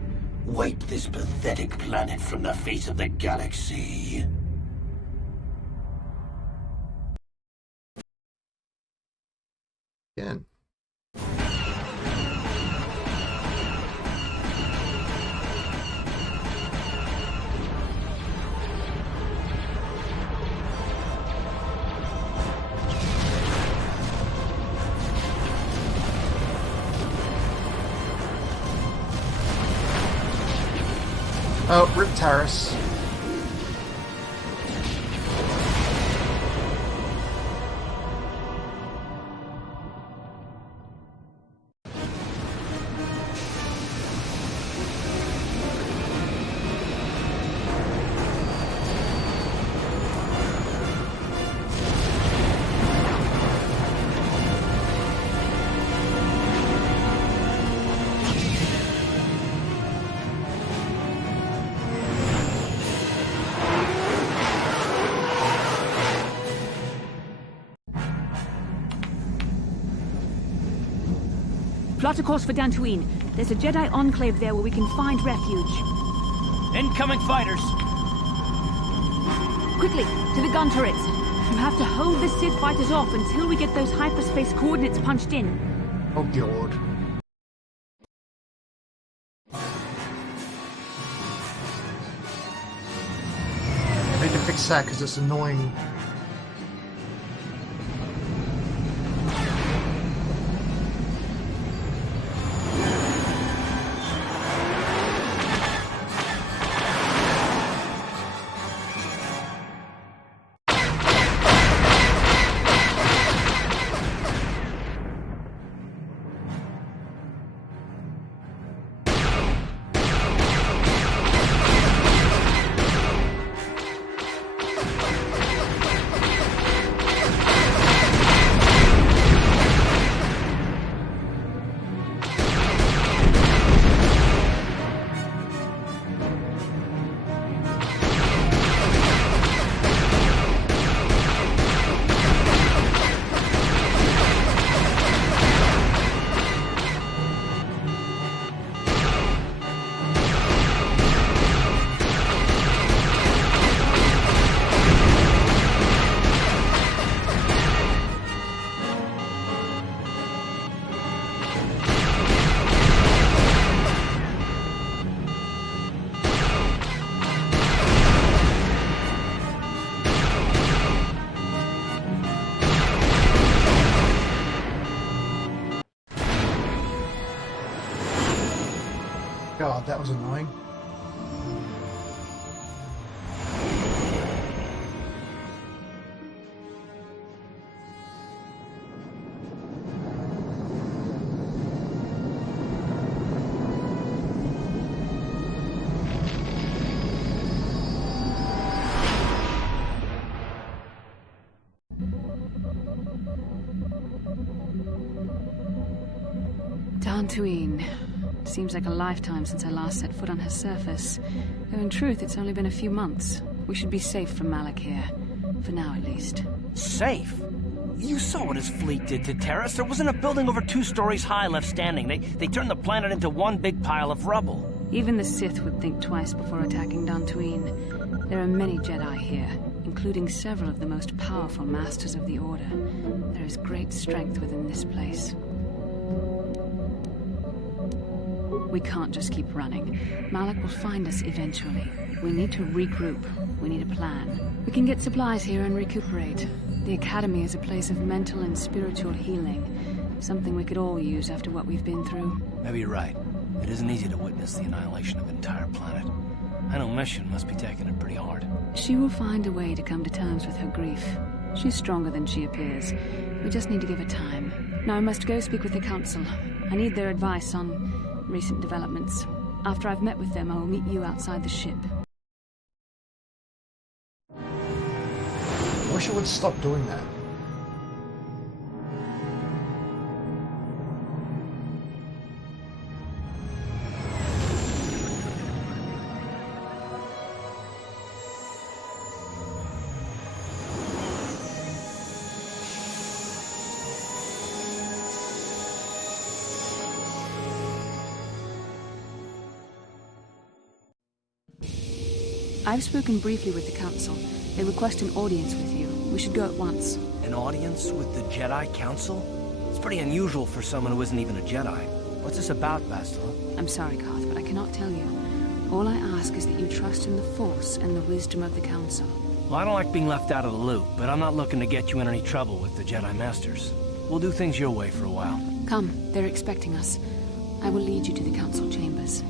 Wipe this pathetic planet from the face of the galaxy. Again. Oh, rip Taris. Plot a course for Dantooine. There's a Jedi enclave there where we can find refuge. Incoming fighters! Quickly, to the gun turrets. You have to hold the Sith fighters off until we get those hyperspace coordinates punched in. Oh, God. I need to fix that because it's annoying. God, that was annoying. Dantooine. Seems like a lifetime since I last set foot on her surface. Though in truth, it's only been a few months. We should be safe from Malik here. For now, at least. Safe? You saw what his fleet did to Taris. There wasn't a building over 2 stories high left standing. They turned the planet into one big pile of rubble. Even the Sith would think twice before attacking Dantooine. There are many Jedi here, including several of the most powerful masters of the Order. There is great strength within this place. We can't just keep running. Malik will find us eventually. We need to regroup. We need a plan. We can get supplies here and recuperate. The Academy is a place of mental and spiritual healing. Something we could all use after what we've been through. Maybe you're right. It isn't easy to witness the annihilation of an entire planet. I know Mission must be taking it pretty hard. She will find a way to come to terms with her grief. She's stronger than she appears. We just need to give her time. Now I must go speak with the Council. I need their advice on recent developments. After I've met with them, I will meet you outside the ship. I wish I would stop doing that. I've spoken briefly with the Council. They request an audience with you. We should go at once. An audience with the Jedi Council? It's pretty unusual for someone who isn't even a Jedi. What's this about, Bastila? I'm sorry, Koth, but I cannot tell you. All I ask is that you trust in the Force and the wisdom of the Council. Well, I don't like being left out of the loop, but I'm not looking to get you in any trouble with the Jedi Masters. We'll do things your way for a while. Come, they're expecting us. I will lead you to the Council chambers.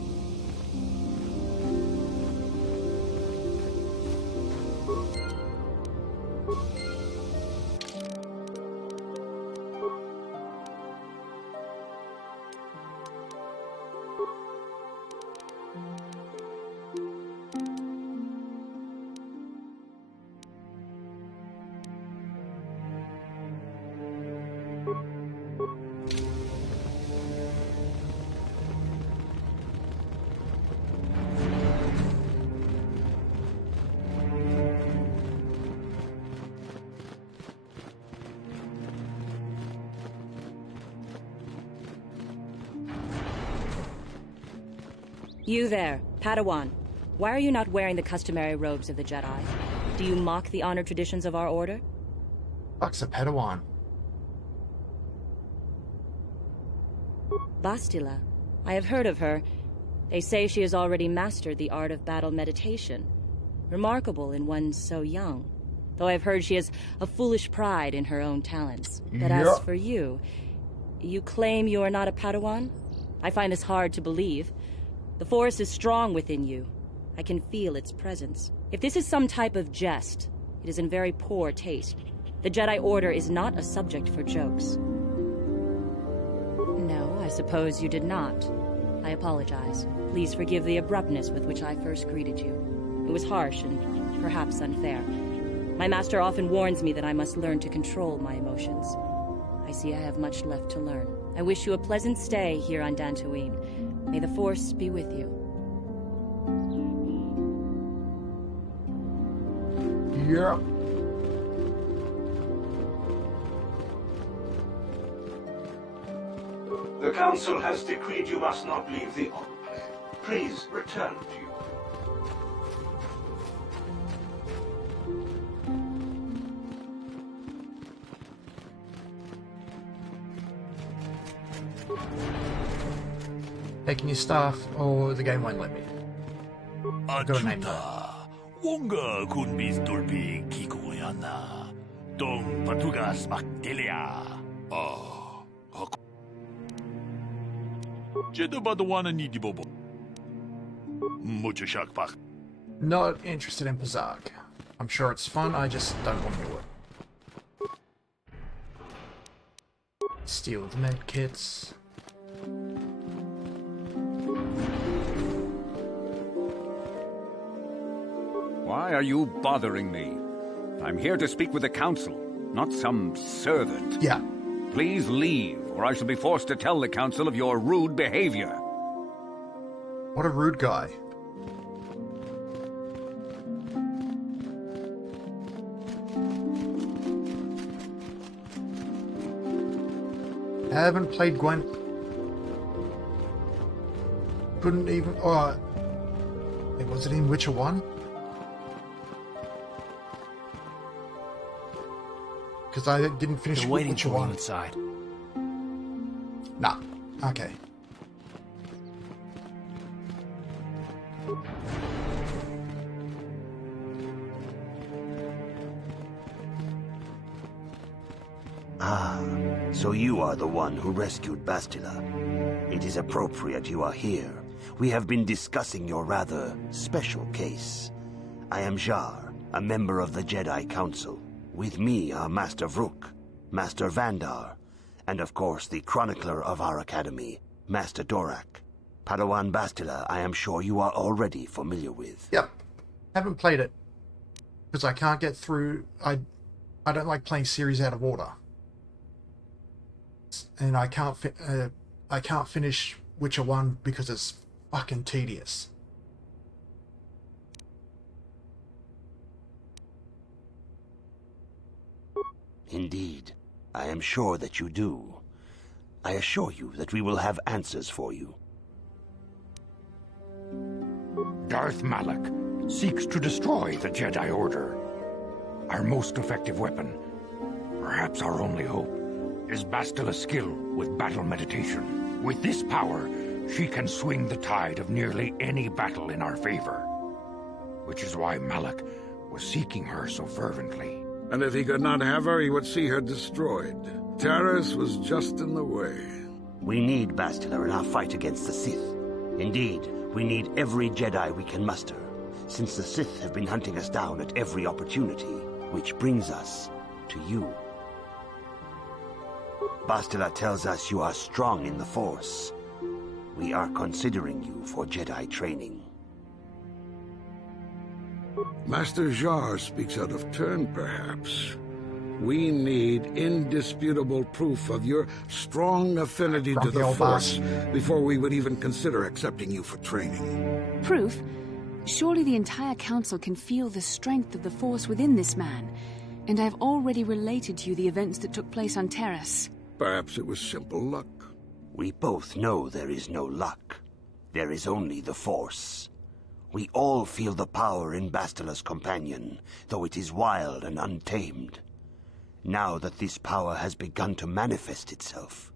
You there, Padawan. Why are you not wearing the customary robes of the Jedi? Do you mock the honored traditions of our order? Fuck's a Padawan. Bastila. I have heard of her. They say she has already mastered the art of battle meditation. Remarkable in one so young. Though I've heard she has a foolish pride in her own talents. But as for you, you claim you are not a Padawan? I find this hard to believe. The Force is strong within you. I can feel its presence. If this is some type of jest, it is in very poor taste. The Jedi Order is not a subject for jokes. No, I suppose you did not. I apologize. Please forgive the abruptness with which I first greeted you. It was harsh and perhaps unfair. My master often warns me that I must learn to control my emotions. I see I have much left to learn. I wish you a pleasant stay here on Dantooine. May the Force be with you. Yeah. The Council has decreed you must not leave the Enclave. Please return to you. Taking your staff, or the game won't let me. I've got a name though. Wonga kunbis dolpi kikoyana. Dong patugas makdelia. Jedabadawana ni dibobo. Mucho shakpak. Not interested in Pazak. I'm sure it's fun, I just don't want to do it. Steal the med kits. Why are you bothering me? I'm here to speak with the Council, not some servant. Yeah. Please leave, or I shall be forced to tell the Council of your rude behavior. What a rude guy. I haven't played Gwent. Couldn't even. Oh, was it in Witcher 1? Because I didn't finish waiting Witcher for you 1. inside. Nah. Okay. Ah, so you are the one who rescued Bastila. It is appropriate you are here. We have been discussing your rather special case. I am Jar, a member of the Jedi Council. With me are Master Vrook, Master Vandar, and of course the chronicler of our academy, Master Dorak. Padawan Bastila, I am sure you are already familiar with. Yep. Haven't played it. Because I can't get through... I don't like playing series out of order. And I can't finish Witcher 1 because it's fucking tedious. Indeed. I am sure that you do. I assure you that we will have answers for you. Darth Malak seeks to destroy the Jedi Order. Our most effective weapon, perhaps our only hope, is Bastila's skill with battle meditation. With this power, she can swing the tide of nearly any battle in our favor. Which is why Malak was seeking her so fervently. And if he could not have her, he would see her destroyed. Taris was just in the way. We need Bastila in our fight against the Sith. Indeed, we need every Jedi we can muster, since the Sith have been hunting us down at every opportunity, which brings us to you. Bastila tells us you are strong in the Force. We are considering you for Jedi training. Master Jar speaks out of turn, perhaps. We need indisputable proof of your strong affinity to the Force before we would even consider accepting you for training. Proof? Surely the entire council can feel the strength of the Force within this man, and I've already related to you the events that took place on Taris. Perhaps it was simple luck. We both know there is no luck. There is only the Force. We all feel the power in Bastila's companion, though it is wild and untamed. Now that this power has begun to manifest itself,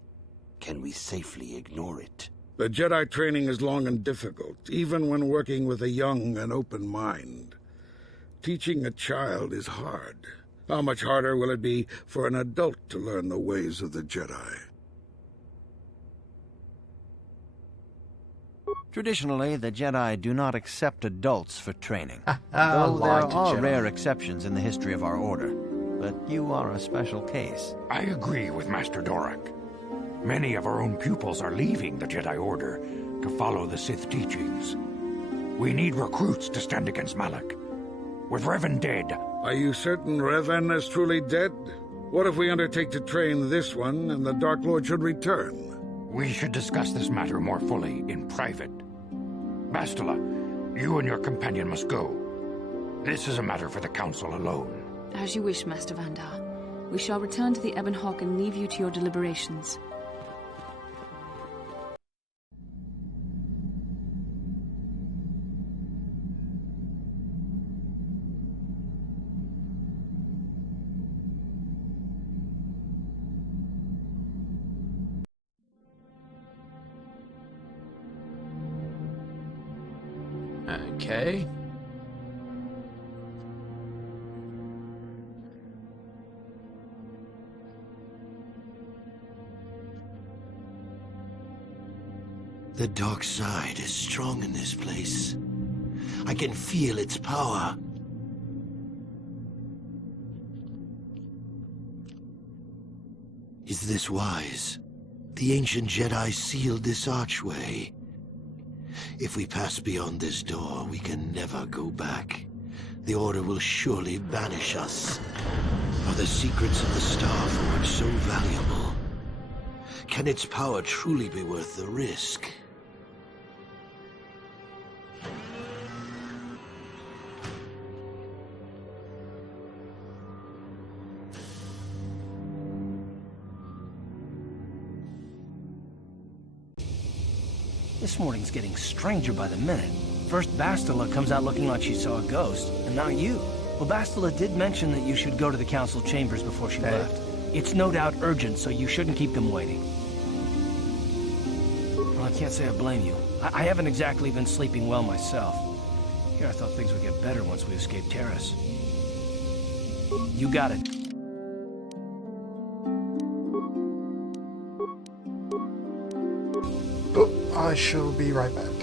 can we safely ignore it? The Jedi training is long and difficult, even when working with a young and open mind. Teaching a child is hard. How much harder will it be for an adult to learn the ways of the Jedi? Traditionally, the Jedi do not accept adults for training. Though there Lied to are Jedi. rare exceptions in the history of our order. But you are a special case. I agree with Master Dorak. Many of our own pupils are leaving the Jedi Order to follow the Sith teachings. We need recruits to stand against Malak. With Revan dead... Are you certain Revan is truly dead? What if we undertake to train this one and the Dark Lord should return? We should discuss this matter more fully in private. Bastila, you and your companion must go. This is a matter for the Council alone. As you wish, Master Vandar. We shall return to the Ebon Hawk and leave you to your deliberations. Okay. The dark side is strong in this place. I can feel its power. Is this wise? The ancient Jedi sealed this archway. If we pass beyond this door, we can never go back. The Order will surely banish us. Are the secrets of the Star Forge so valuable? Can its power truly be worth the risk? This morning's getting stranger by the minute. First Bastila comes out looking like she saw a ghost, and now you. Well, Bastila did mention that you should go to the council chambers before she left. It's no doubt urgent, so you shouldn't keep them waiting. Well, I can't say I blame you. I haven't exactly been sleeping well myself. Here I thought things would get better once we escaped Taris. You got it. Oh, I shall be right back.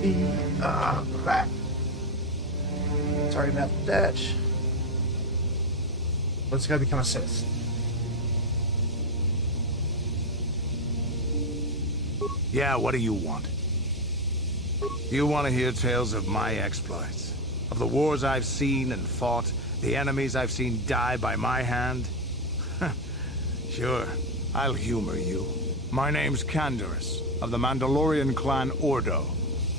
Be back. Sorry about that. Let's go become a Sith. Yeah, what do you want? You want to hear tales of my exploits? Of the wars I've seen and fought? The enemies I've seen die by my hand? Sure, I'll humor you. My name's Taris, of the Mandalorian clan Ordo.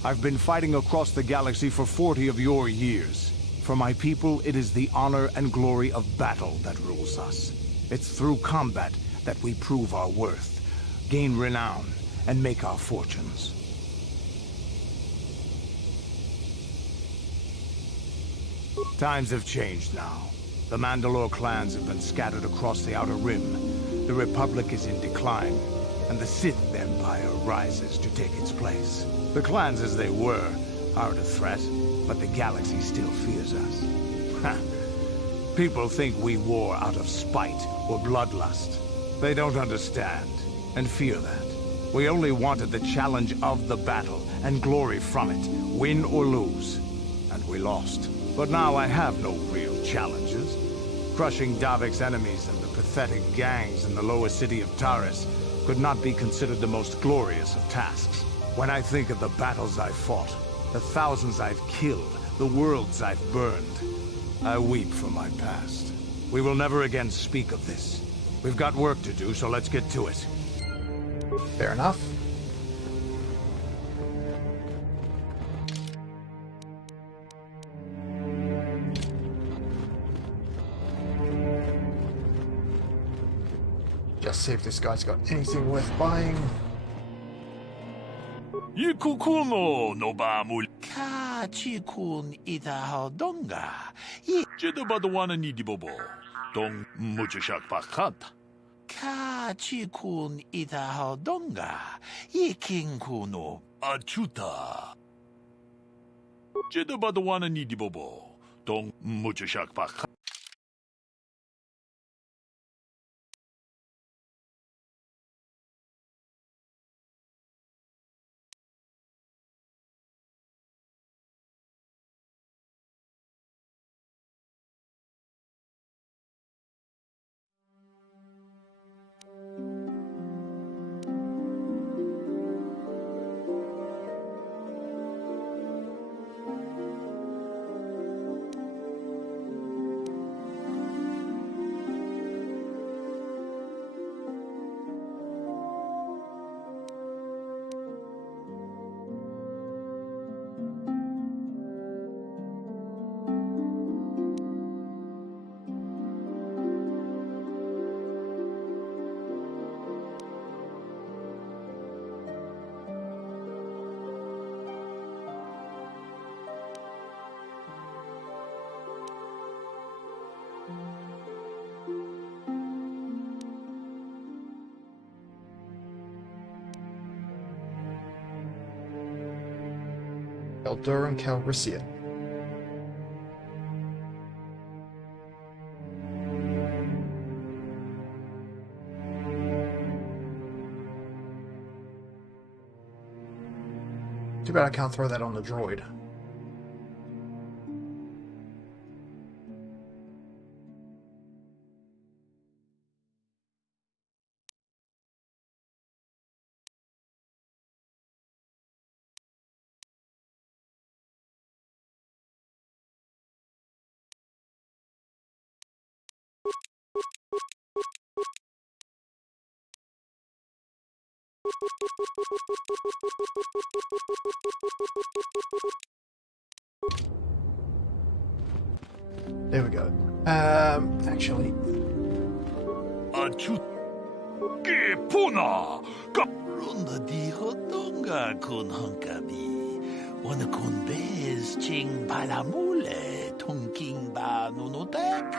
I've been fighting across the galaxy for 40 of your years. For my people, it is the honor and glory of battle that rules us. It's through combat that we prove our worth, gain renown, and make our fortunes. Times have changed now. The Mandalore clans have been scattered across the Outer Rim. The Republic is in decline, and the Sith Empire rises to take its place. The clans as they were aren't a threat, but the galaxy still fears us. People think we war out of spite or bloodlust. They don't understand, and fear that. We only wanted the challenge of the battle, and glory from it, win or lose. And we lost. But now I have no real challenges. Crushing Davik's enemies and the pathetic gangs in the lower city of Taris could not be considered the most glorious of tasks. When I think of the battles I've fought, the thousands I've killed, the worlds I've burned, I weep for my past. We will never again speak of this. We've got work to do, so let's get to it. Fair enough. Just see if this guy's got anything worth buying. Yikukuno no bamul. Kachikun idahadonga. Jedabadwana ni dibobo. Dong muchashak pakat. Kachikun idahadonga. Yikinkuno achuta. Jedabadwana ni dibobo. Dong muchashak pakat. Eldor and Calrissian. Too bad I can't throw that on the droid. There we go. Actually. Puna! Runda di hodonga kun hunkabi. Wana kun bez ching palamule. Tunking ba nunutek.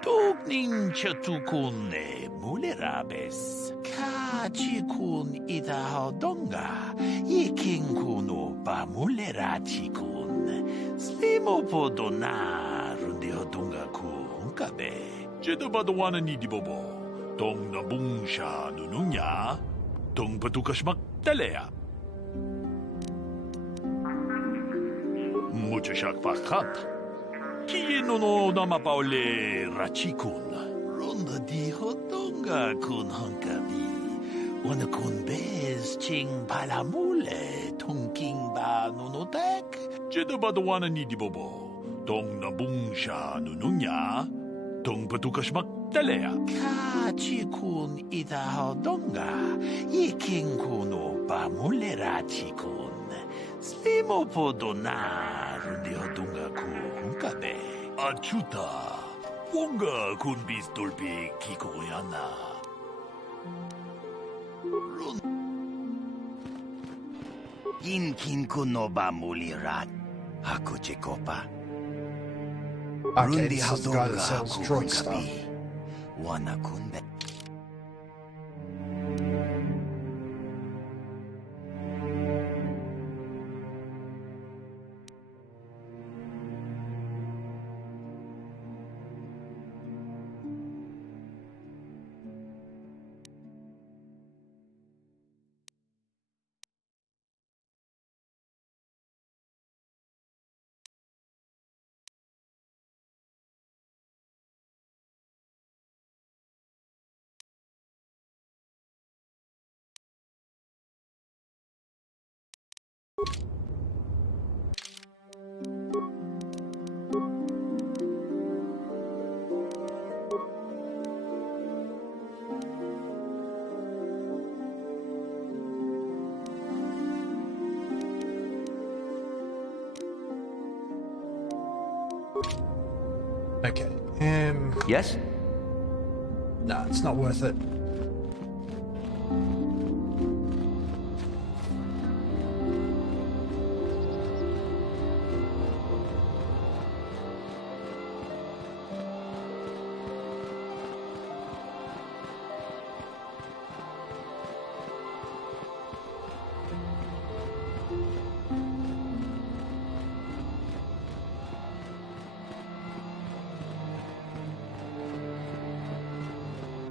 Tugning chatukune mulerabes. Kachikun ida hodonga. Yiking kuno ba mulerachikun. Slimo podona. Rundi hodonga ku hunkabe. Jedabadwana ni dibobo. Tong nabungsha nununya, tong patukas magtalea. Buchashak Pakat. Kienono Namapaule Rachikun. Ronda di Hodonga kun Hunkabi. Wanakun Bez Ching Palamule. Tunking Ba Nunotek. Jedabadawana Nidibobo. Dong Nabungsha Nununya. Tung Patukashmak Telea. Kachikun Ita Hodonga. Yiking Kuno Pamule Rachikun. Slimo Podona Rundi Hodonga ku Hunkabe. Achuta. Wonga kun Bistolpi Kikoyana. Yinkin kuno ba mulirat. Ako chekopa. Okay, this is the guy that sells droid stuff. Wana kunbe. Okay. Yes? No, it's not worth it.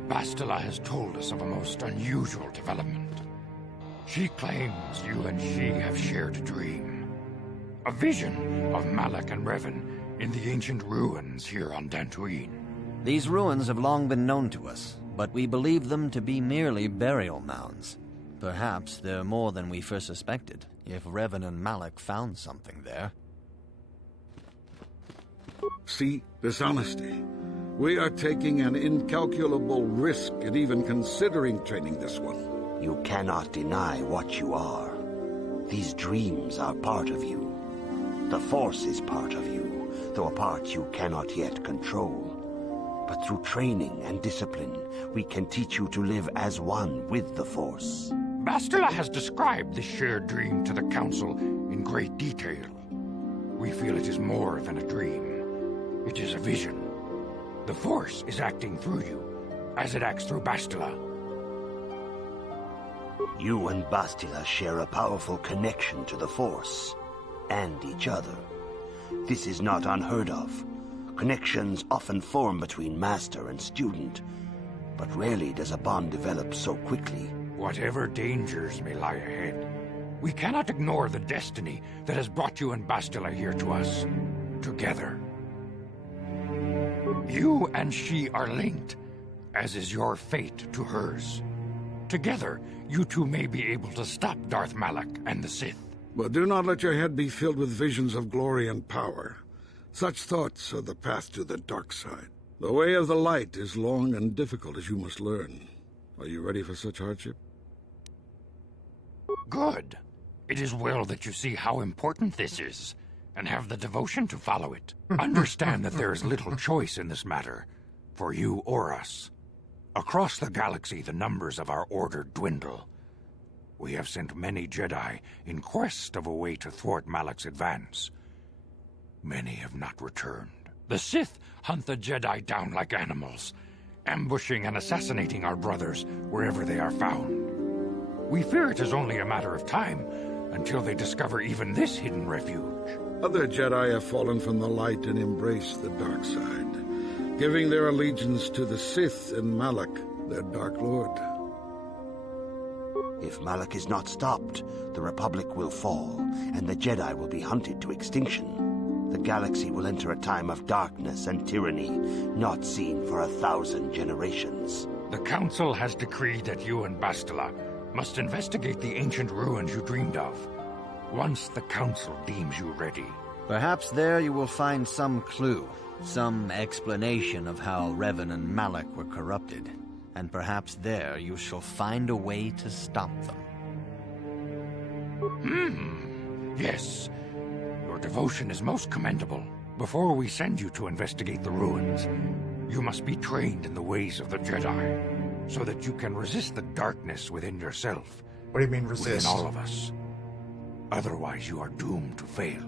Bastila has told us of a most unusual development. She claims you and she have shared a dream. A vision of Malak and Revan in the ancient ruins here on Dantooine. These ruins have long been known to us, but we believe them to be merely burial mounds. Perhaps they're more than we first suspected, if Revan and Malak found something there. See, dishonesty. We are taking an incalculable risk at even considering training this one. You cannot deny what you are. These dreams are part of you. The Force is part of you, though a part you cannot yet control. But through training and discipline, we can teach you to live as one with the Force. Bastila has described this shared dream to the Council in great detail. We feel it is more than a dream. It is a vision. The Force is acting through you, as it acts through Bastila. You and Bastila share a powerful connection to the Force, and each other. This is not unheard of. Connections often form between master and student, but rarely does a bond develop so quickly. Whatever dangers may lie ahead, we cannot ignore the destiny that has brought you and Bastila here to us, together. You and she are linked, as is your fate to hers. Together, you two may be able to stop Darth Malak and the Sith. But do not let your head be filled with visions of glory and power. Such thoughts are the path to the dark side. The way of the light is long and difficult, as you must learn. Are you ready for such hardship? Good. It is well that you see how important this is, and have the devotion to follow it. Understand that there is little choice in this matter, for you or us. Across the galaxy, the numbers of our order dwindle. We have sent many Jedi in quest of a way to thwart Malak's advance. Many have not returned. The Sith hunt the Jedi down like animals, ambushing and assassinating our brothers wherever they are found. We fear it is only a matter of time until they discover even this hidden refuge. Other Jedi have fallen from the light and embraced the dark side, giving their allegiance to the Sith and Malak, their Dark Lord. If Malak is not stopped, the Republic will fall, and the Jedi will be hunted to extinction. the galaxy will enter a time of darkness and tyranny, not seen for 1,000 generations. The Council has decreed that you and Bastila must investigate the ancient ruins you dreamed of, once the Council deems you ready. Perhaps there you will find some clue, some explanation of how Revan and Malak were corrupted, and perhaps there you shall find a way to stop them. Yes. Your devotion is most commendable. Before we send you to investigate the ruins, you must be trained in the ways of the Jedi, so that you can resist the darkness within yourself. What do you mean resist? Within all of us. Otherwise, you are doomed to fail.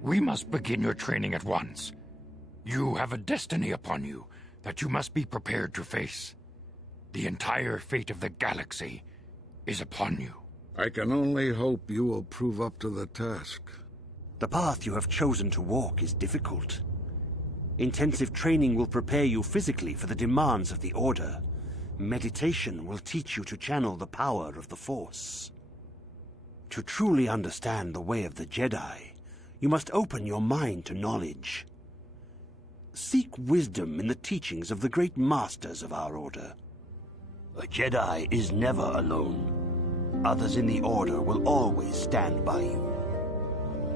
We must begin your training at once. You have a destiny upon you that you must be prepared to face. The entire fate of the galaxy is upon you. I can only hope you will prove up to the task. The path you have chosen to walk is difficult. Intensive training will prepare you physically for the demands of the Order. Meditation will teach you to channel the power of the Force. To truly understand the way of the Jedi, you must open your mind to knowledge. Seek wisdom in the teachings of the great masters of our Order. A Jedi is never alone. Others in the Order will always stand by you.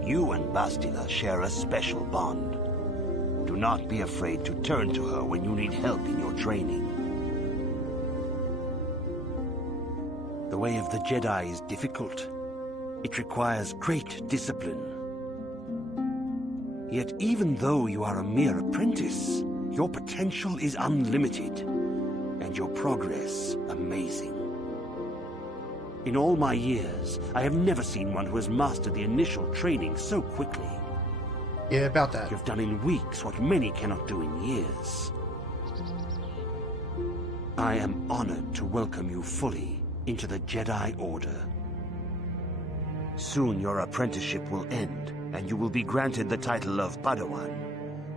You and Bastila share a special bond. Do not be afraid to turn to her when you need help in your training. The way of the Jedi is difficult. It requires great discipline. Yet even though you are a mere apprentice, your potential is unlimited, and your progress amazing. In all my years, I have never seen one who has mastered the initial training so quickly. Yeah, about that. You've done in weeks what many cannot do in years. I am honored to welcome you fully into the Jedi Order. Soon your apprenticeship will end, and you will be granted the title of Padawan,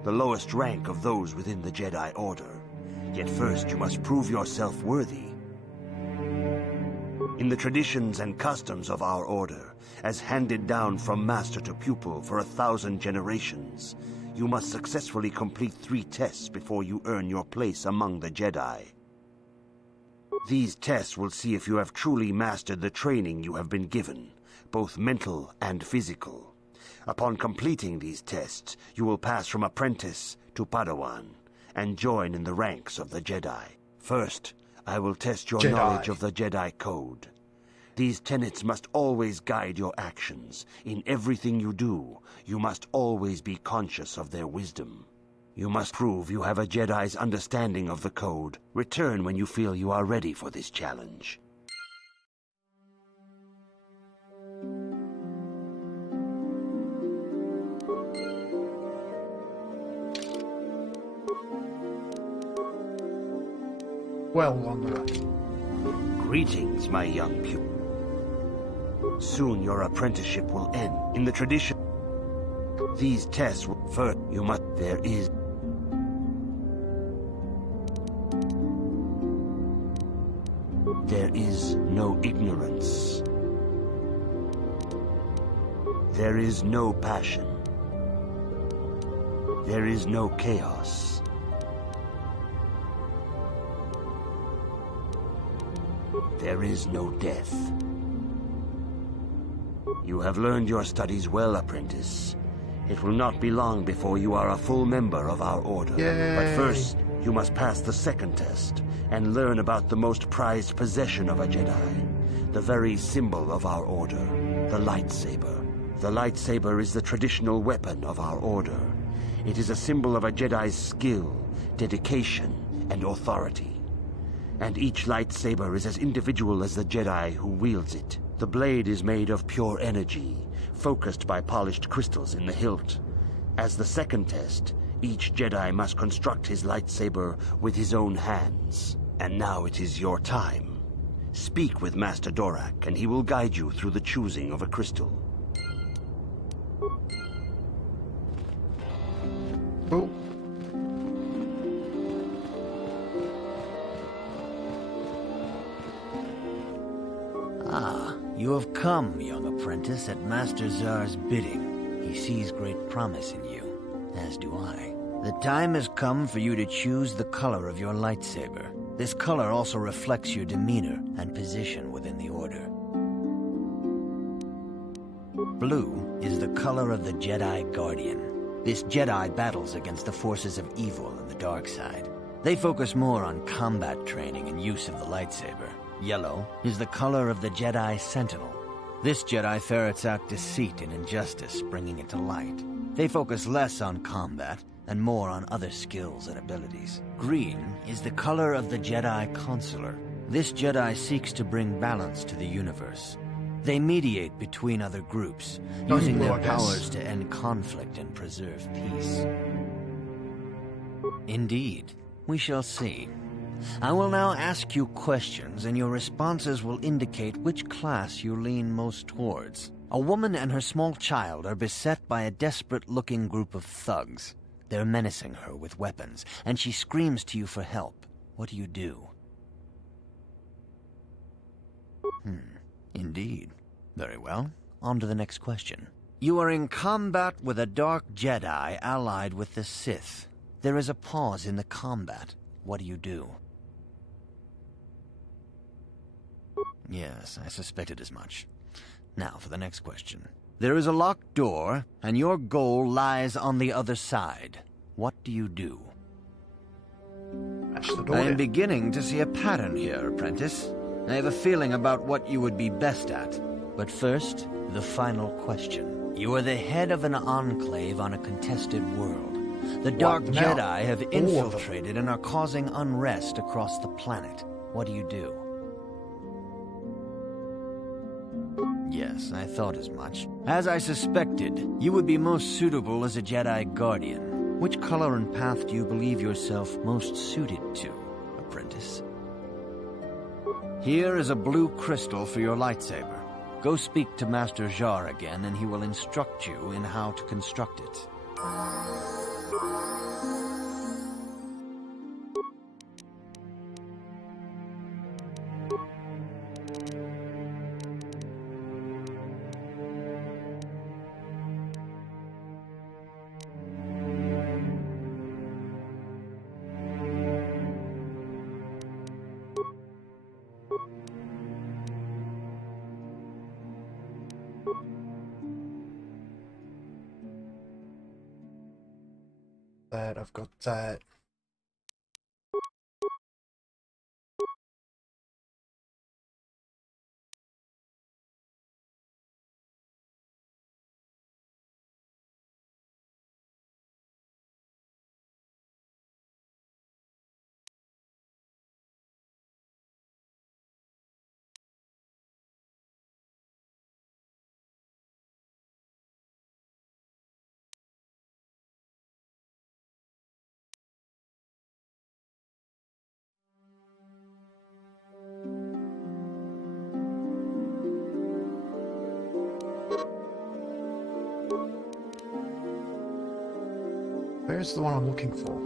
the lowest rank of those within the Jedi Order. Yet first you must prove yourself worthy. In the traditions and customs of our Order, as handed down from master to pupil for 1,000 generations, you must successfully complete 3 tests before you earn your place among the Jedi. These tests will see if you have truly mastered the training you have been given, both mental and physical. Upon completing these tests, you will pass from apprentice to Padawan, and join in the ranks of the Jedi. First, I will test your knowledge of the Jedi Code. These tenets must always guide your actions. In everything you do, you must always be conscious of their wisdom. You must prove you have a Jedi's understanding of the Code. Return when you feel you are ready for this challenge. Well on the way. Greetings, my young pupil. Soon your apprenticeship will end. In the tradition, these tests will first you must. There is no ignorance. There is no passion. There is no chaos. There is no death. You have learned your studies well, apprentice. It will not be long before you are a full member of our Order. Yay. But first, you must pass the second test and learn about the most prized possession of a Jedi, the very symbol of our Order, the lightsaber. The lightsaber is the traditional weapon of our Order. It is a symbol of a Jedi's skill, dedication, and authority. And each lightsaber is as individual as the Jedi who wields it. The blade is made of pure energy, focused by polished crystals in the hilt. As the second test, each Jedi must construct his lightsaber with his own hands. And now it is your time. Speak with Master Dorak, and he will guide you through the choosing of a crystal. Oh. Ah, you have come, young apprentice, at Master Zar's bidding. He sees great promise in you, as do I. The time has come for you to choose the color of your lightsaber. This color also reflects your demeanor and position within the Order. Blue is the color of the Jedi Guardian. This Jedi battles against the forces of evil and the dark side. They focus more on combat training and use of the lightsaber. Yellow is the color of the Jedi Sentinel. This Jedi ferrets out deceit and injustice, bringing it to light. They focus less on combat and more on other skills and abilities. Green is the color of the Jedi Consular. This Jedi seeks to bring balance to the universe. They mediate between other groups, using their powers to end conflict and preserve peace. Indeed, we shall see. I will now ask you questions, and your responses will indicate which class you lean most towards. A woman and her small child are beset by a desperate-looking group of thugs. They're menacing her with weapons, and she screams to you for help. What do you do? Indeed. Very well. On to the next question. You are in combat with a dark Jedi allied with the Sith. There is a pause in the combat. What do you do? Yes, I suspected as much. Now for the next question. There is a locked door, and your goal lies on the other side. What do you do? Smash the door I am in. beginning to see a pattern here, apprentice. I have a feeling about what you would be best at. But first, the final question. You are the head of an enclave on a contested world. The Dark Jedi have infiltrated and are causing unrest across the planet. What do you do? Yes, I thought as much. As I suspected, you would be most suitable as a Jedi Guardian. Which color and path do you believe yourself most suited to, apprentice? Here is a blue crystal for your lightsaber. Go speak to Master Jar again, and he will instruct you in how to construct it. I've got that. Where's the one I'm looking for?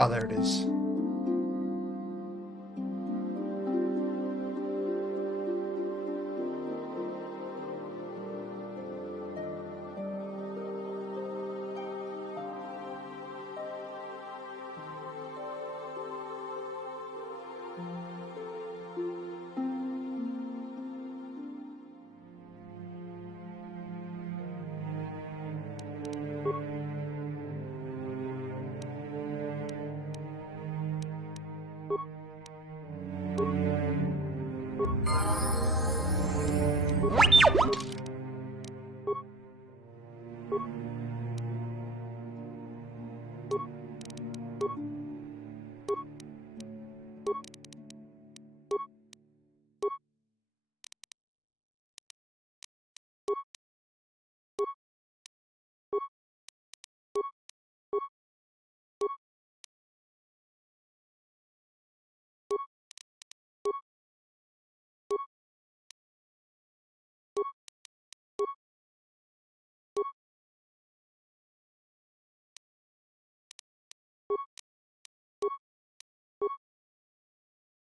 Oh, there it is.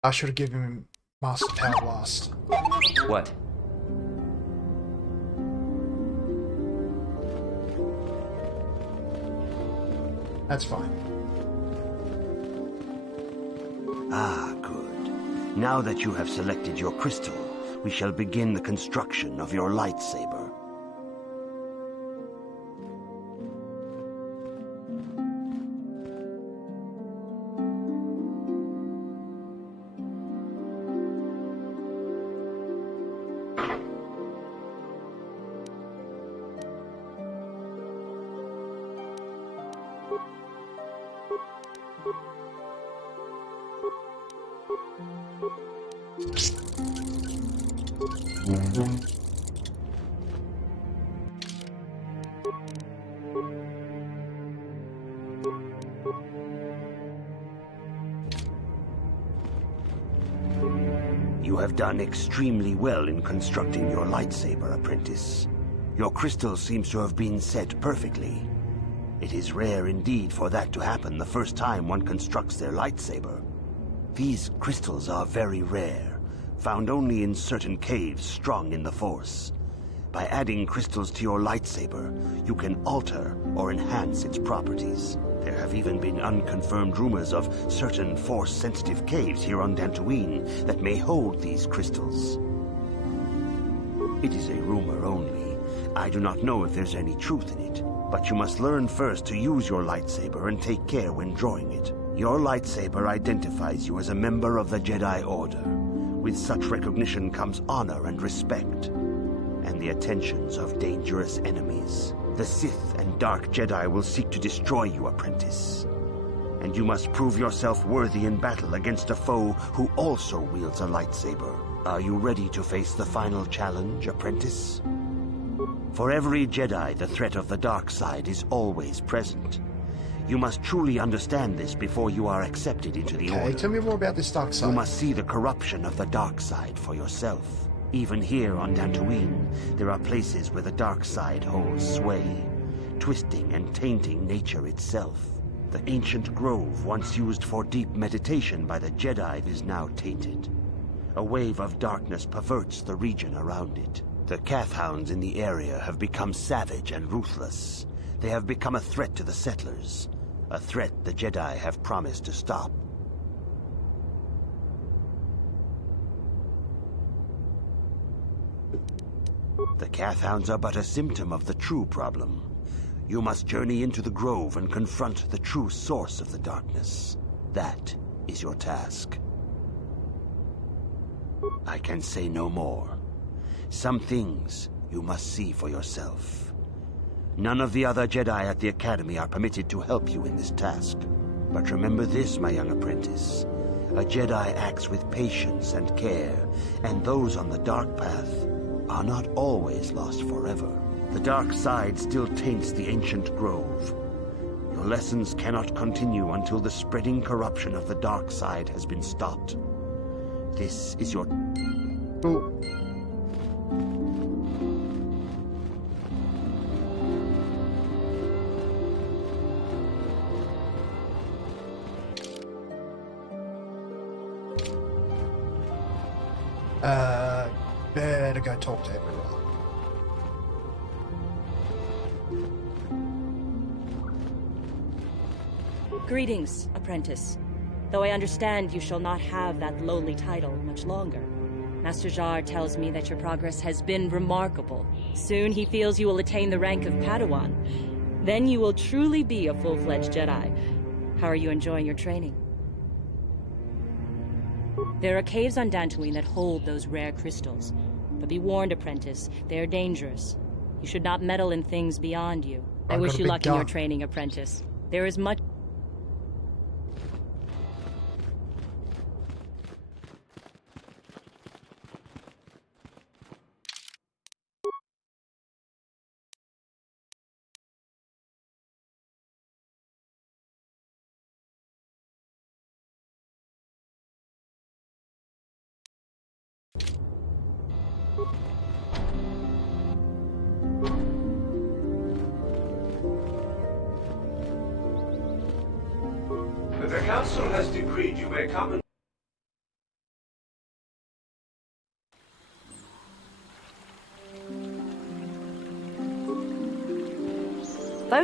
I should have given him Master Power Blast. What? That's fine. Ah, good. Now that you have selected your crystal, we shall begin the construction of your lightsaber. You have done extremely well in constructing your lightsaber, apprentice. Your crystal seems to have been set perfectly. It is rare indeed for that to happen the first time one constructs their lightsaber. These crystals are very rare, found only in certain caves strong in the Force. By adding crystals to your lightsaber, you can alter or enhance its properties. There have even been unconfirmed rumors of certain Force-sensitive caves here on Dantooine that may hold these crystals. It is a rumor only. I do not know if there's any truth in it, but you must learn first to use your lightsaber and take care when drawing it. Your lightsaber identifies you as a member of the Jedi Order. With such recognition comes honor and respect, and the attentions of dangerous enemies. The Sith and Dark Jedi will seek to destroy you, apprentice. And you must prove yourself worthy in battle against a foe who also wields a lightsaber. Are you ready to face the final challenge, apprentice? For every Jedi, the threat of the dark side is always present. You must truly understand this before you are accepted into the Order. Tell me more about this dark side. You must see the corruption of the dark side for yourself. Even here on Dantooine, there are places where the dark side holds sway, twisting and tainting nature itself. The ancient grove once used for deep meditation by the Jedi is now tainted. A wave of darkness perverts the region around it. The Kathhounds in the area have become savage and ruthless. They have become a threat to the settlers, a threat the Jedi have promised to stop. The Kathhounds are but a symptom of the true problem. You must journey into the grove and confront the true source of the darkness. That is your task. I can say no more. Some things you must see for yourself. None of the other Jedi at the Academy are permitted to help you in this task. But remember this, my young apprentice. A Jedi acts with patience and care, and those on the dark path are not always lost forever. The dark side still taints the ancient grove. Your lessons cannot continue until the spreading corruption of the dark side has been stopped. This is your... Better go talk to everyone. Greetings, apprentice. Though I understand you shall not have that lowly title much longer. Master Jar tells me that your progress has been remarkable. Soon he feels you will attain the rank of Padawan. Then you will truly be a full-fledged Jedi. How are you enjoying your training? There are caves on Dantooine that hold those rare crystals. But be warned, apprentice, they are dangerous. You should not meddle in things beyond you. I wish you luck in your training, apprentice. There is much... The council has decreed you may come and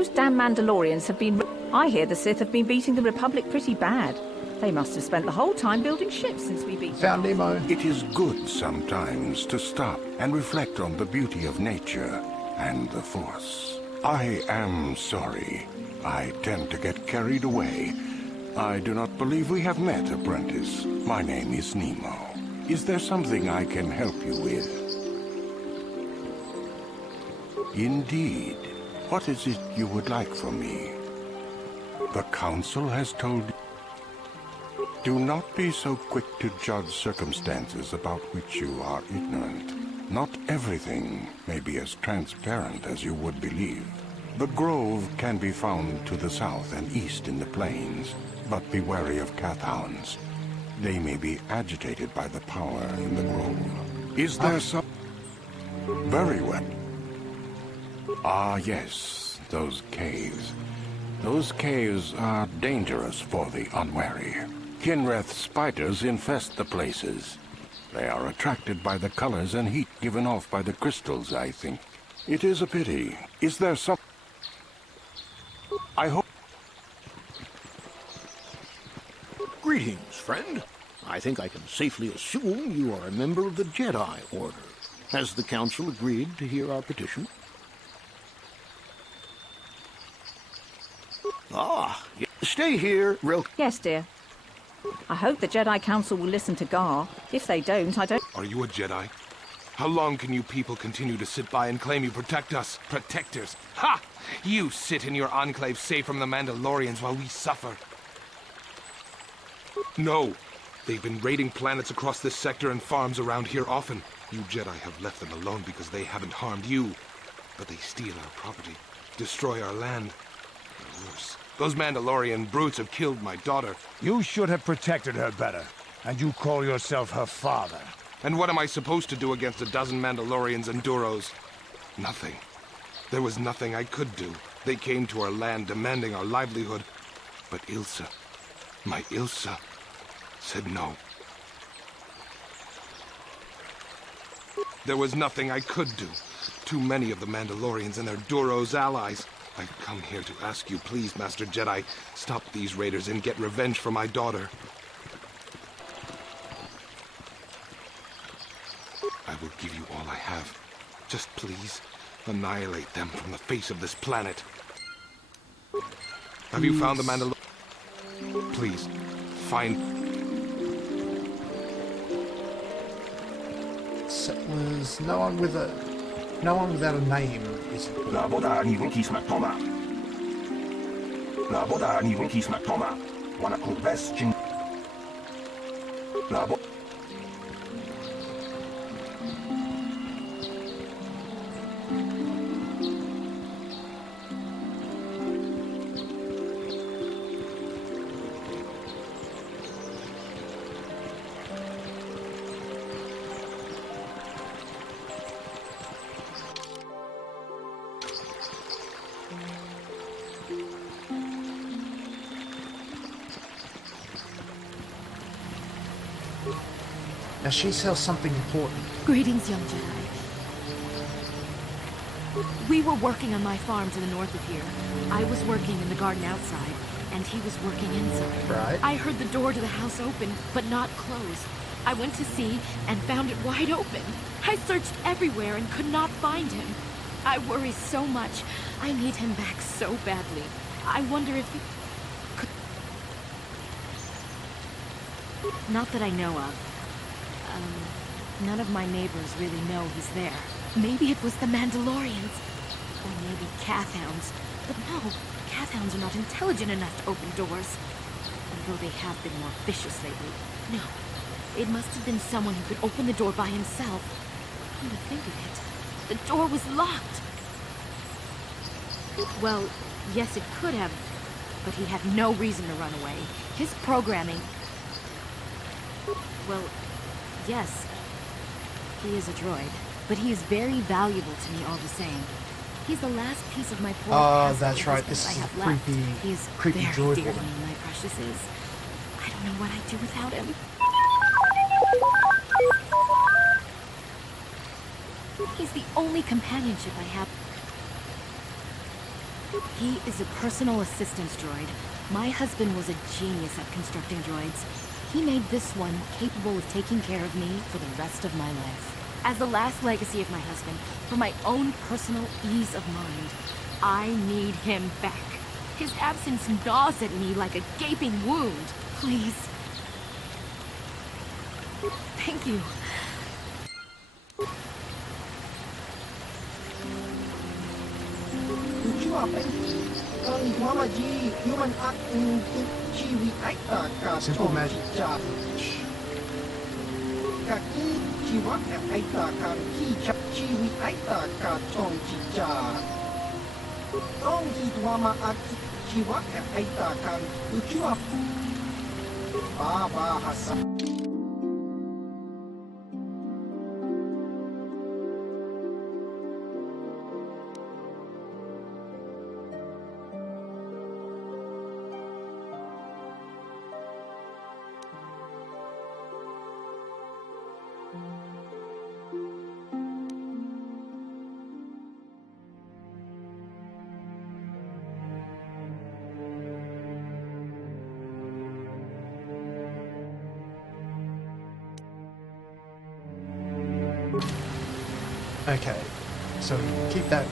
Those damn Mandalorians have been... I hear the Sith have been beating the Republic pretty bad. They must have spent the whole time building ships since we beat them. Found Nemo. It is good sometimes to stop and reflect on the beauty of nature and the Force. I am sorry. I tend to get carried away. I do not believe we have met, apprentice. My name is Nemo. Is there something I can help you with? Indeed. What is it you would like from me? The Council has told you. Do not be so quick to judge circumstances about which you are ignorant. Not everything may be as transparent as you would believe. The grove can be found to the south and east in the plains, but be wary of Cathounds. They may be agitated by the power in the grove. Is there some... Very well. Ah, yes, those caves. Those caves are dangerous for the unwary. Kinreth spiders infest the places. They are attracted by the colors and heat given off by the crystals, I think. It is a pity. Is there some... I hope... Greetings, friend. I think I can safely assume you are a member of the Jedi Order. Has the Council agreed to hear our petition? Ah, stay here, real... Yes, dear. I hope the Jedi Council will listen to Gar. If they don't, I don't... Are you a Jedi? How long can you people continue to sit by and claim you protect us? Protectors? Ha! You sit in your enclave safe from the Mandalorians while we suffer. No. They've been raiding planets across this sector and farms around here often. You Jedi have left them alone because they haven't harmed you. But they steal our property, destroy our land. Or worse. Those Mandalorian brutes have killed my daughter. You should have protected her better. And you call yourself her father. And what am I supposed to do against a dozen Mandalorians and Duros? Nothing. There was nothing I could do. They came to our land demanding our livelihood. But Ilsa, my Ilsa, said no. There was nothing I could do. Too many of the Mandalorians and their Duros allies. I've come here to ask you, please, Master Jedi, stop these raiders and get revenge for my daughter. I will give you all I have. Just please, annihilate them from the face of this planet. Have you found the Mandalorian? Please, find... Settlers, no one without a name is Now she sells something important. Greetings, young Jedi. We were working on my farm to the north of here. I was working in the garden outside, and he was working inside. Right. I heard the door to the house open, but not close. I went to see and found it wide open. I searched everywhere and could not find him. I worry so much. I need him back so badly. I wonder if he could... Not that I know of. None of my neighbors really know he's there. Maybe it was the Mandalorians. Or maybe Cathounds. But no, Cathounds are not intelligent enough to open doors. Although they have been more vicious lately. No, it must have been someone who could open the door by himself. Come to think of it, the door was locked. Well, yes, it could have, but he had no reason to run away. His programming... Well, yes, he is a droid, but he is very valuable to me all the same. He's the last piece of my poor Oh, that's right. This is a creepy droid dear to woman. me, my precious is. I don't know what I'd do without him. He's the only companionship I have. He is a personal assistance droid. My husband was a genius at constructing droids. He made this one capable of taking care of me for the rest of my life. As the last legacy of my husband, for my own personal ease of mind, I need him back. His absence gnaws at me like a gaping wound. Please. Thank you. Simple magic. Okay, so keep that.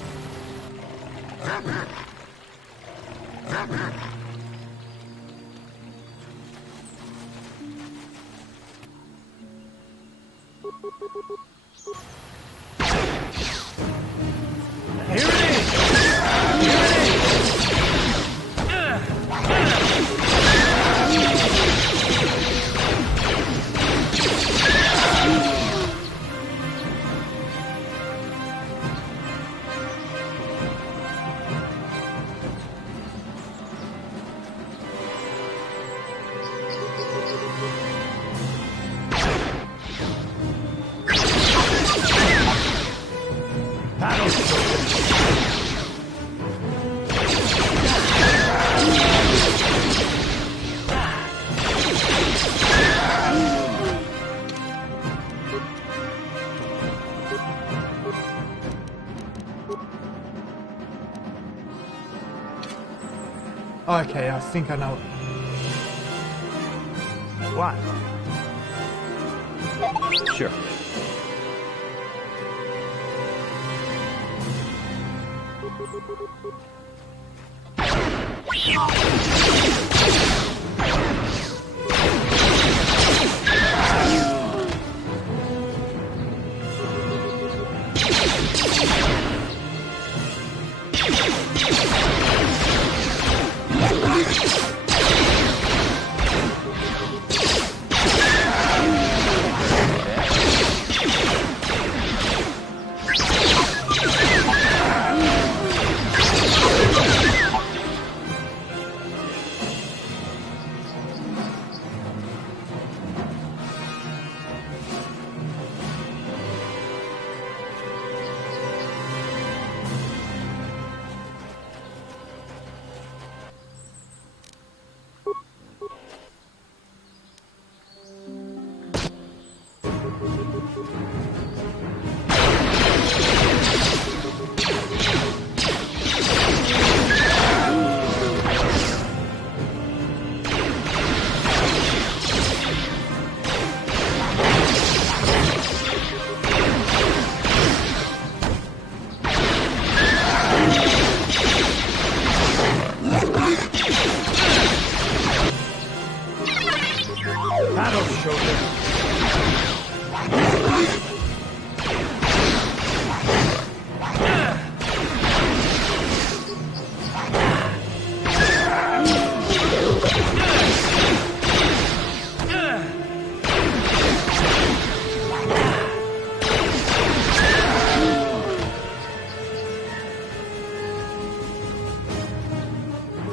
Okay, I think I know. What? Sure.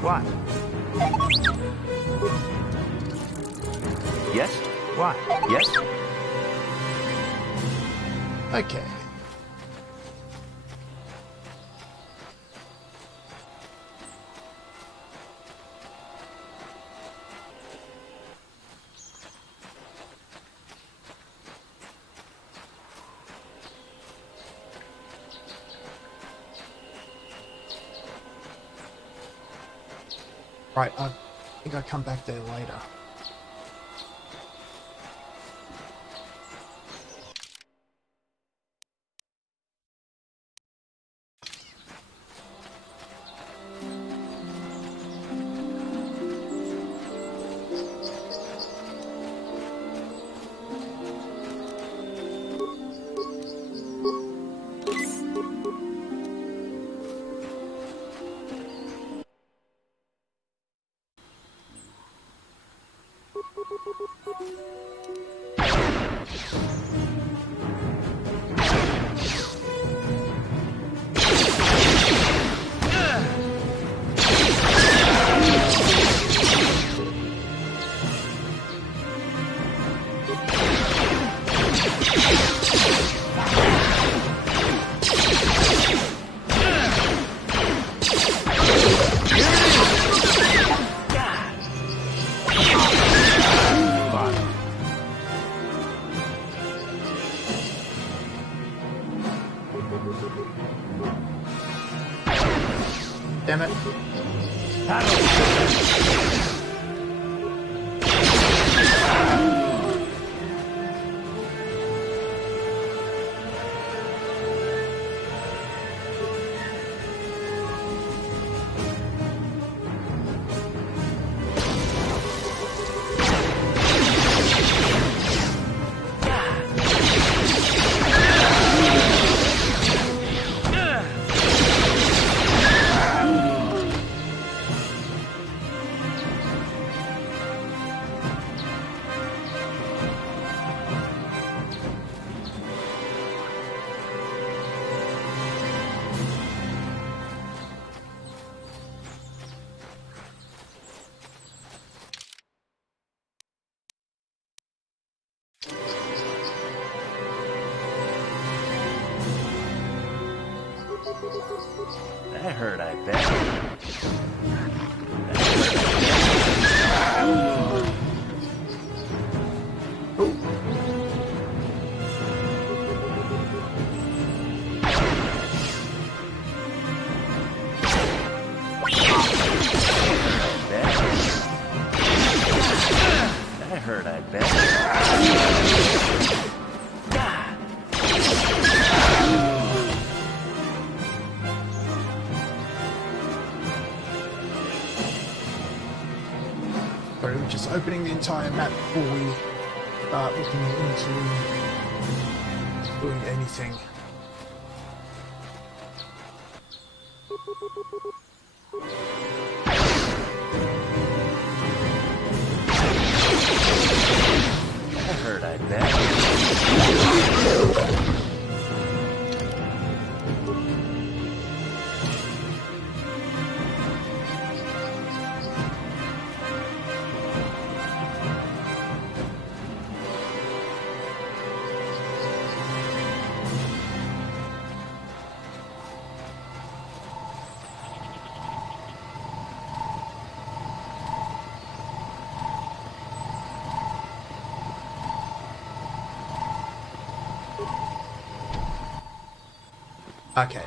What? Yes? What? Yes? Okay. Right, I think I'll come back there later. Damn it. That hurt, I bet. That hurt, I bet. Just opening the entire map before we start looking into doing anything. That hurt, I bet. Okay.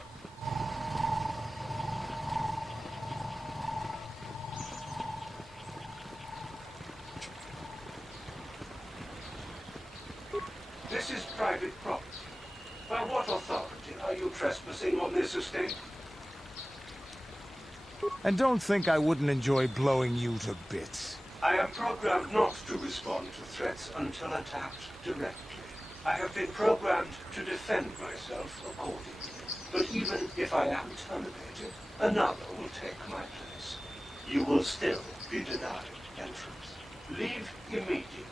This is private property. By what authority are you trespassing on this estate? And don't think I wouldn't enjoy blowing you to bits. I am programmed not to respond to threats until attacked directly. I have been programmed to defend myself accordingly. But even if I am terminated, another will take my place. You will still be denied entrance. Leave immediately.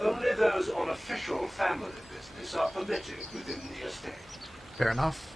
Only those on official family business are permitted within the estate. Fair enough.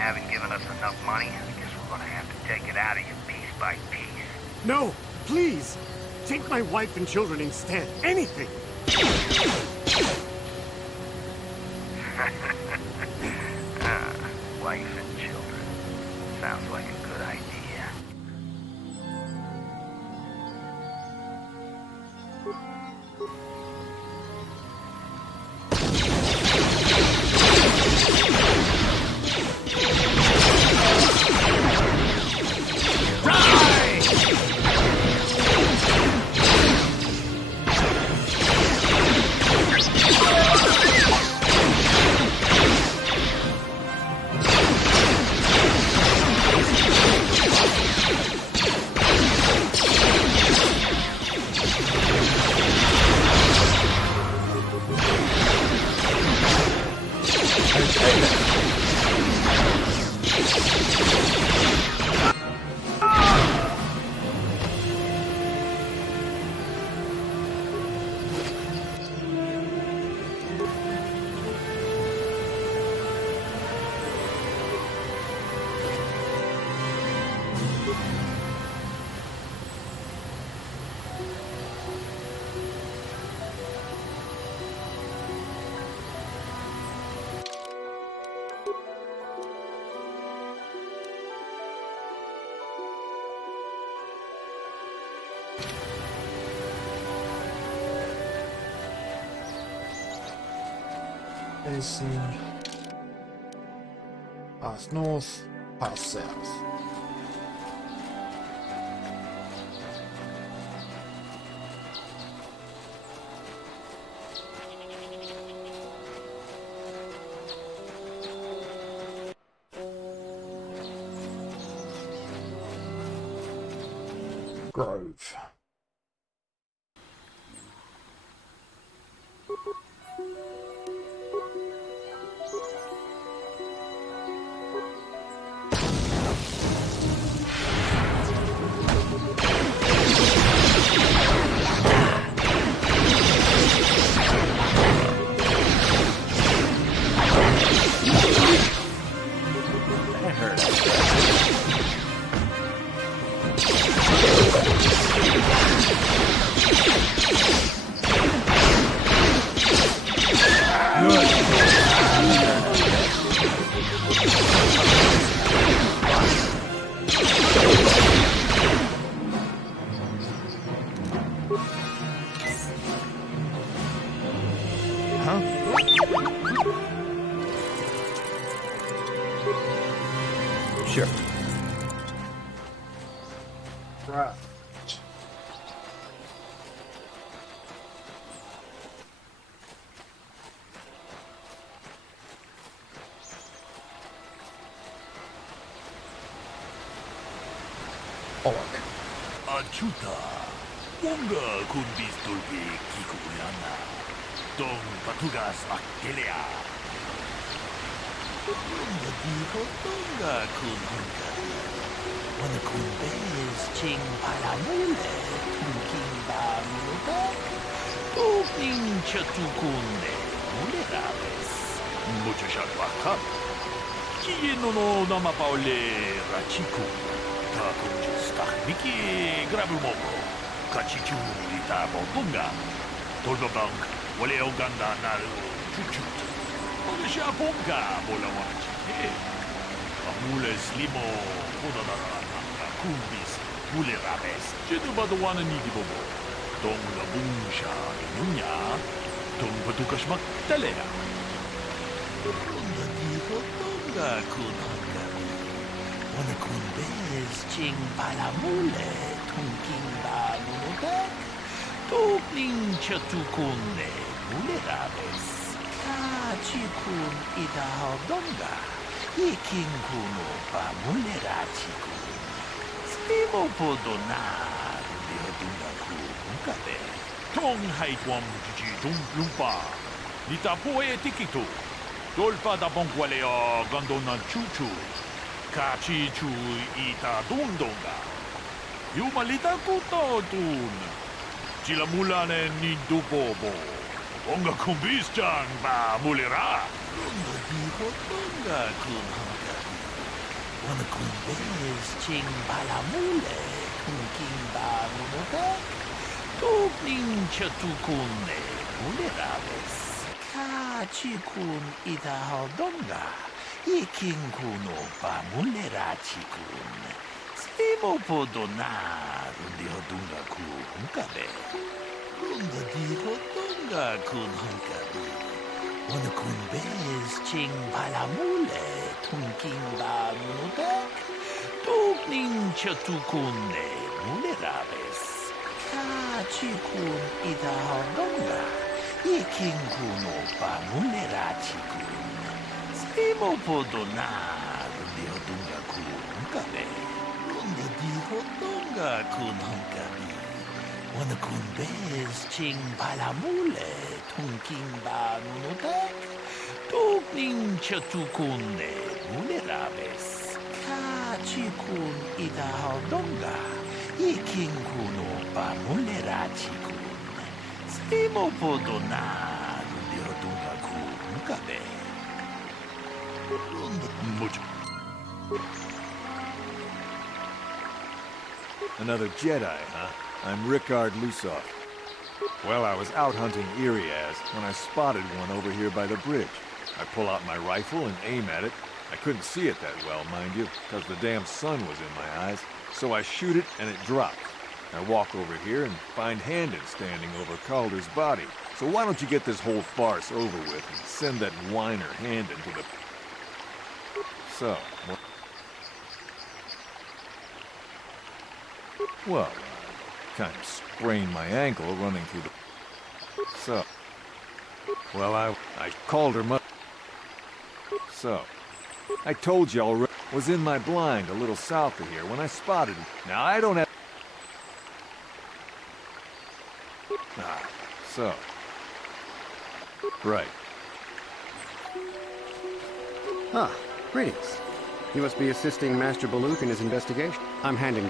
haven't given us enough money, I guess we're gonna have to take it out of you piece by piece. No, please! Take my wife and children instead. Anything! Wife and children. Sounds like a good idea. Facing past north, past south. Grove. Sure. Right. Achuta, Wonga kundis tulpi kikuyana, Dong patugas akkelea. Wonga dijo Donga kun hungari. Wana kun bez ching palamule, tunking ba mulubak, Tuping chatukunde, mulerabes, muchachak bakam. Kieno no namapaule rachiku. Takunjus kahmiki grabumogo. Kachichu ita botunga. Tolbabank, wale oganda naru chuchut. Olisha ponga bola wanachi. Amules limo podadana kumbis mule rabes. Jedu baduana nidi bobo. Dong la bunsha inunya. Dong badukashmak talea. Ronda dijo tonga kunhanga. Wana kun bez ching palamule tunking ba mulubek tupning chatukunne mulerabes kachikun ida hodonga iking kuno pa mulerachikun stimo podonar de hodunga kunkabe tong haitwam jiji tung lumpa nita poe tikito dolpa da bonqualeo gandona chuchu Kachichu ita dundonga. Yumalita kuto tun. Chila mulane ni dupobo. Onga kumbis chan ba mulera. Donga dijo donga kun hanga. Wanakundes ching palamule tunkimba munopek. Tupning chatukune muleraves. Ka chikun ita haldonga. Iking kuno pa mulera chikun. Simo podona rundi hodunga ku hunkabe. Runda di hodunga kun hunkabe. Wanakundes ching palamule tunkimba munopek. Tupning chatukune muleraves. Chikun ita haldonga. Iking kuno pa mulera chikun. Simo podona rundi hodunga ku hunkabe. Runda di hodunga kun hunkabe. Wanakundes ching palamule tunkimba munopek. Tupning chatukune muleraves. Chikun ita haldonga. Iking kuno pa mulera chikun. Simo podona rundi hodunga ku hunkabe. Another Jedi, huh? I'm Rickard Lusov. Well, I was out hunting Iriaz when I spotted one over here by the bridge. I pull out my rifle and aim at it. I couldn't see it that well, mind you, because the damn sun was in my eyes. So I shoot it and it drops. I walk over here and find Handon standing over Calder's body. So why don't you get this whole farce over with and send that whiner Handon to the... So, what... Well, I kind of sprained my ankle running through the... So... Well, I called her mother. So... I told you already. Was in my blind a little south of here when I spotted him. Now, I don't have... So... Right. Ah, greetings. You must be assisting Master Baluk in his investigation. I'm Handon...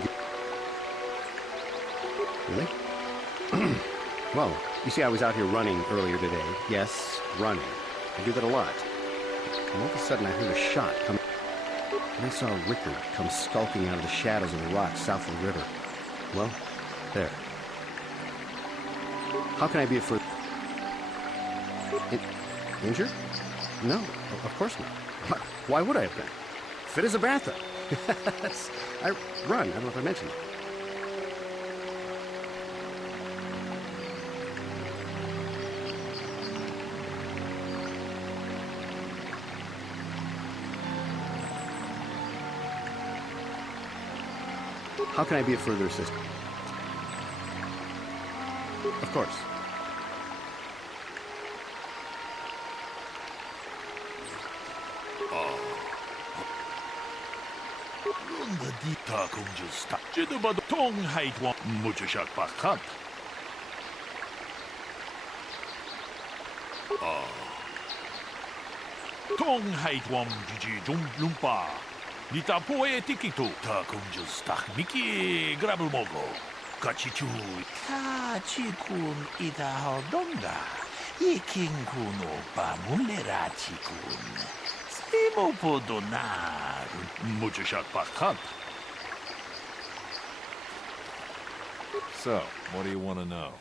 Really? Well, you see, I was out here running earlier today. Yes, running. I do that a lot. And all of a sudden I heard a shot come... And I saw Rickard come skulking out of the shadows of the rocks south of the river. Well, there. How can I be for... Injured? No, of course not. Why would I have been? Fit as a bathtub. I run. I don't know if I mentioned it. How can I be of further assistance? Of course. Runda di takum justa. Jedubad tong haitwa muchashak pakat. Tong haitwam jiji jum lumpa. Nita poe tikito takum justa. Miki grabul mogo. Kachichu. Kachikun ita haldonga. Iking kuno pa mulera chikun. Simo podonar. Muchashak pakat. So, what do you want to know?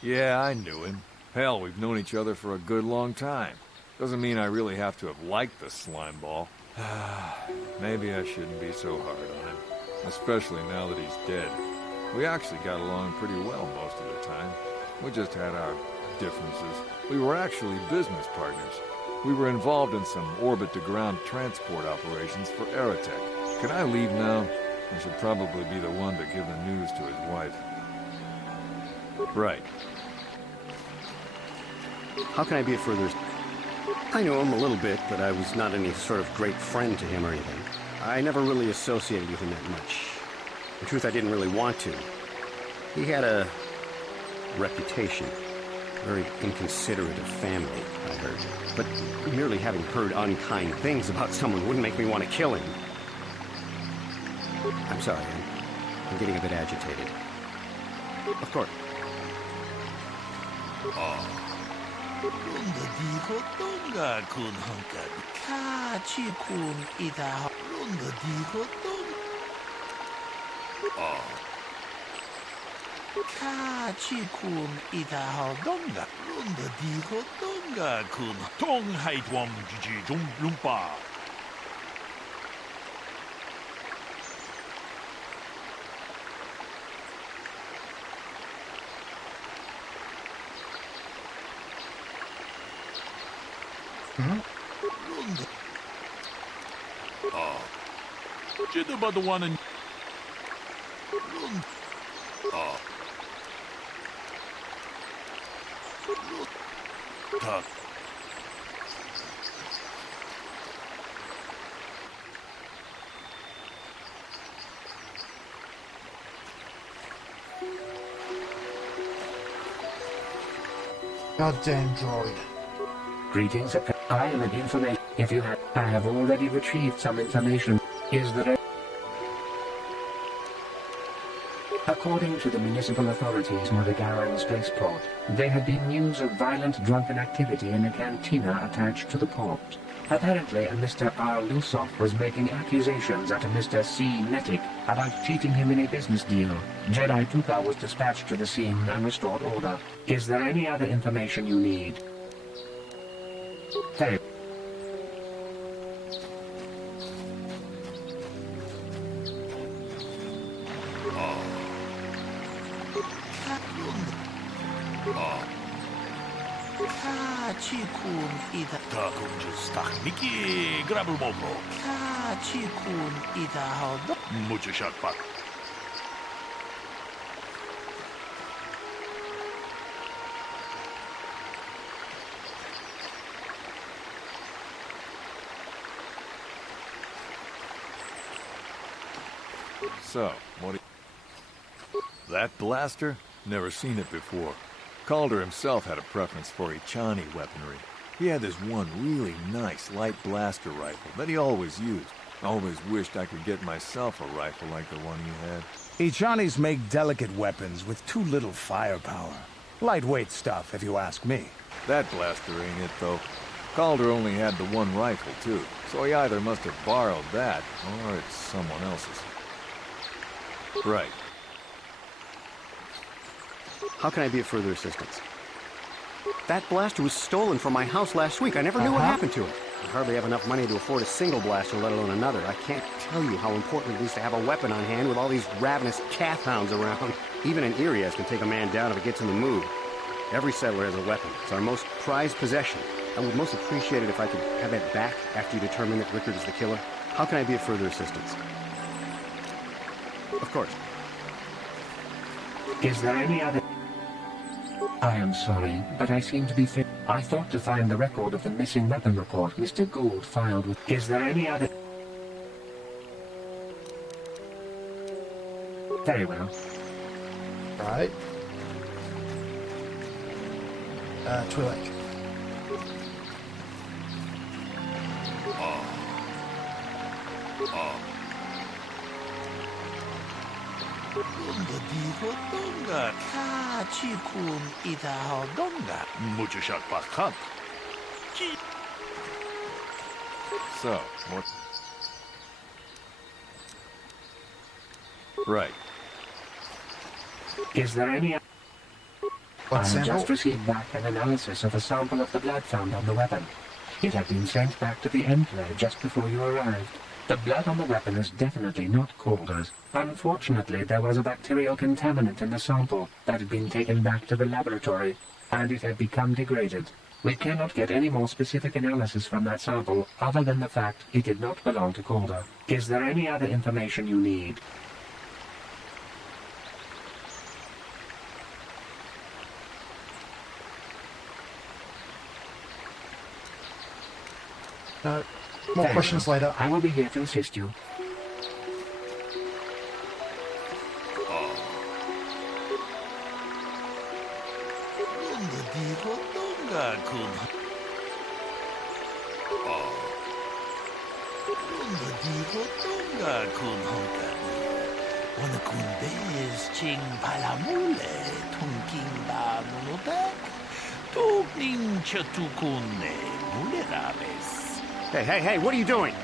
Yeah, I knew him. Hell, we've known each other for a good long time. Doesn't mean I really have to have liked the slimeball. Maybe I shouldn't be so hard on him. Especially now that he's dead. We actually got along pretty well most of the time. We just had our differences. We were actually business partners. We were involved in some orbit-to-ground transport operations for Aerotech. Can I leave now? I should probably be the one to give the news to his wife. Right. How can I be of further... I knew him a little bit, but I was not any sort of great friend to him or anything. I never really associated with him that much. In truth, I didn't really want to. He had a reputation. Very inconsiderate of family, I heard. But merely having heard unkind things about someone wouldn't make me want to kill him. I'm sorry, I'm getting a bit agitated. Of course. 론더 디호똥가 군 헝가 카치 군 이다 론더 디호똥 카치 군 이다 동가 론더 디호똥가 군 동하이돔 지지 좀 룸바 쟤도 봐도 와는 다 Goddamn droid. Greetings, I am an information. If you have, I have already retrieved some information. Is that according to the municipal authorities near the Garan spaceport, there had been news of violent drunken activity in a cantina attached to the port. Apparently, a Mr. R. Lusov was making accusations at a Mr. C. Netic about cheating him in a business deal. Jedi Tuka was dispatched to the scene and restored order. Is there any other information you need? Hey. 카치군 이다 다공주스탁 미끼 그라블 모고 카치군 이다 무주샷 박 So, what do you... That blaster? Never seen it before. Calder himself had a preference for Ichani weaponry. He had this one really nice light blaster rifle that he always used. Always wished I could get myself a rifle like the one he had. Ichanis make delicate weapons with too little firepower. Lightweight stuff, if you ask me. That blaster ain't it, though. Calder only had the one rifle, too, so he either must have borrowed that, or it's someone else's. Right. How can I be of further assistance? That blaster was stolen from my house last week. I never knew what happened to it. I hardly have enough money to afford a single blaster, let alone another. I can't tell you how important it is to have a weapon on hand with all these ravenous cath hounds around. Even an Irias can take a man down if it gets in the mood. Every settler has a weapon. It's our most prized possession. I would most appreciate it if I could have it back after you determine that Rickard is the killer. How can I be of further assistance? Of course. Is there any other... I am sorry, but I seem to be fit. I thought to find the record of the missing weapon report Mr. Gould filed with... Is there any other... Very well. Right. Twi'lek. 론더 디호똥가 카치군 이다 동가 무주샷 박한 So, what... Right. Is there any... What I sample? just received back an analysis of a sample of the blood found on the weapon. It had been sent back to the Emperor just before you arrived. The blood on the weapon is definitely not Calder's. Unfortunately, there was a bacterial contaminant in the sample that had been taken back to the laboratory, and it had become degraded. We cannot get any more specific analysis from that sample other than the fact it did not belong to Calder. Is there any other information you need? No. More questions later. I will be here to assist you. 론더 디호똥가 군 론더 디호똥가 군 헝가 어느 군대스 칭 발라몰레 통킹바 노노닥 Hey, what are you doing?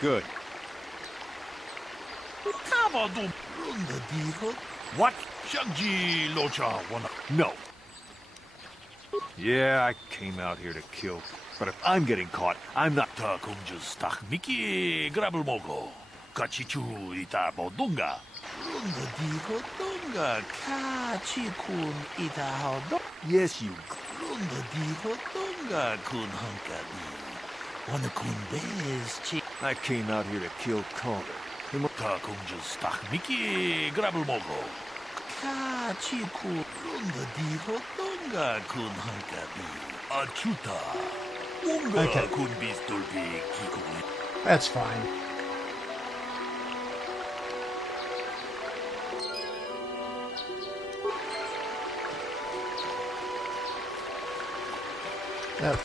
Good. What? No. Yeah, I came out here to kill. But if I'm getting caught, I'm not... Yes, you... I came out here to kill KOTOR. Okay. That's fine.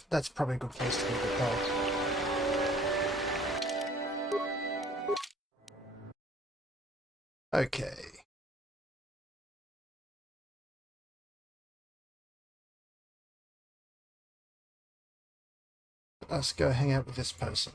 That's probably a good place to leave the dog. Okay. Let's go hang out with this person.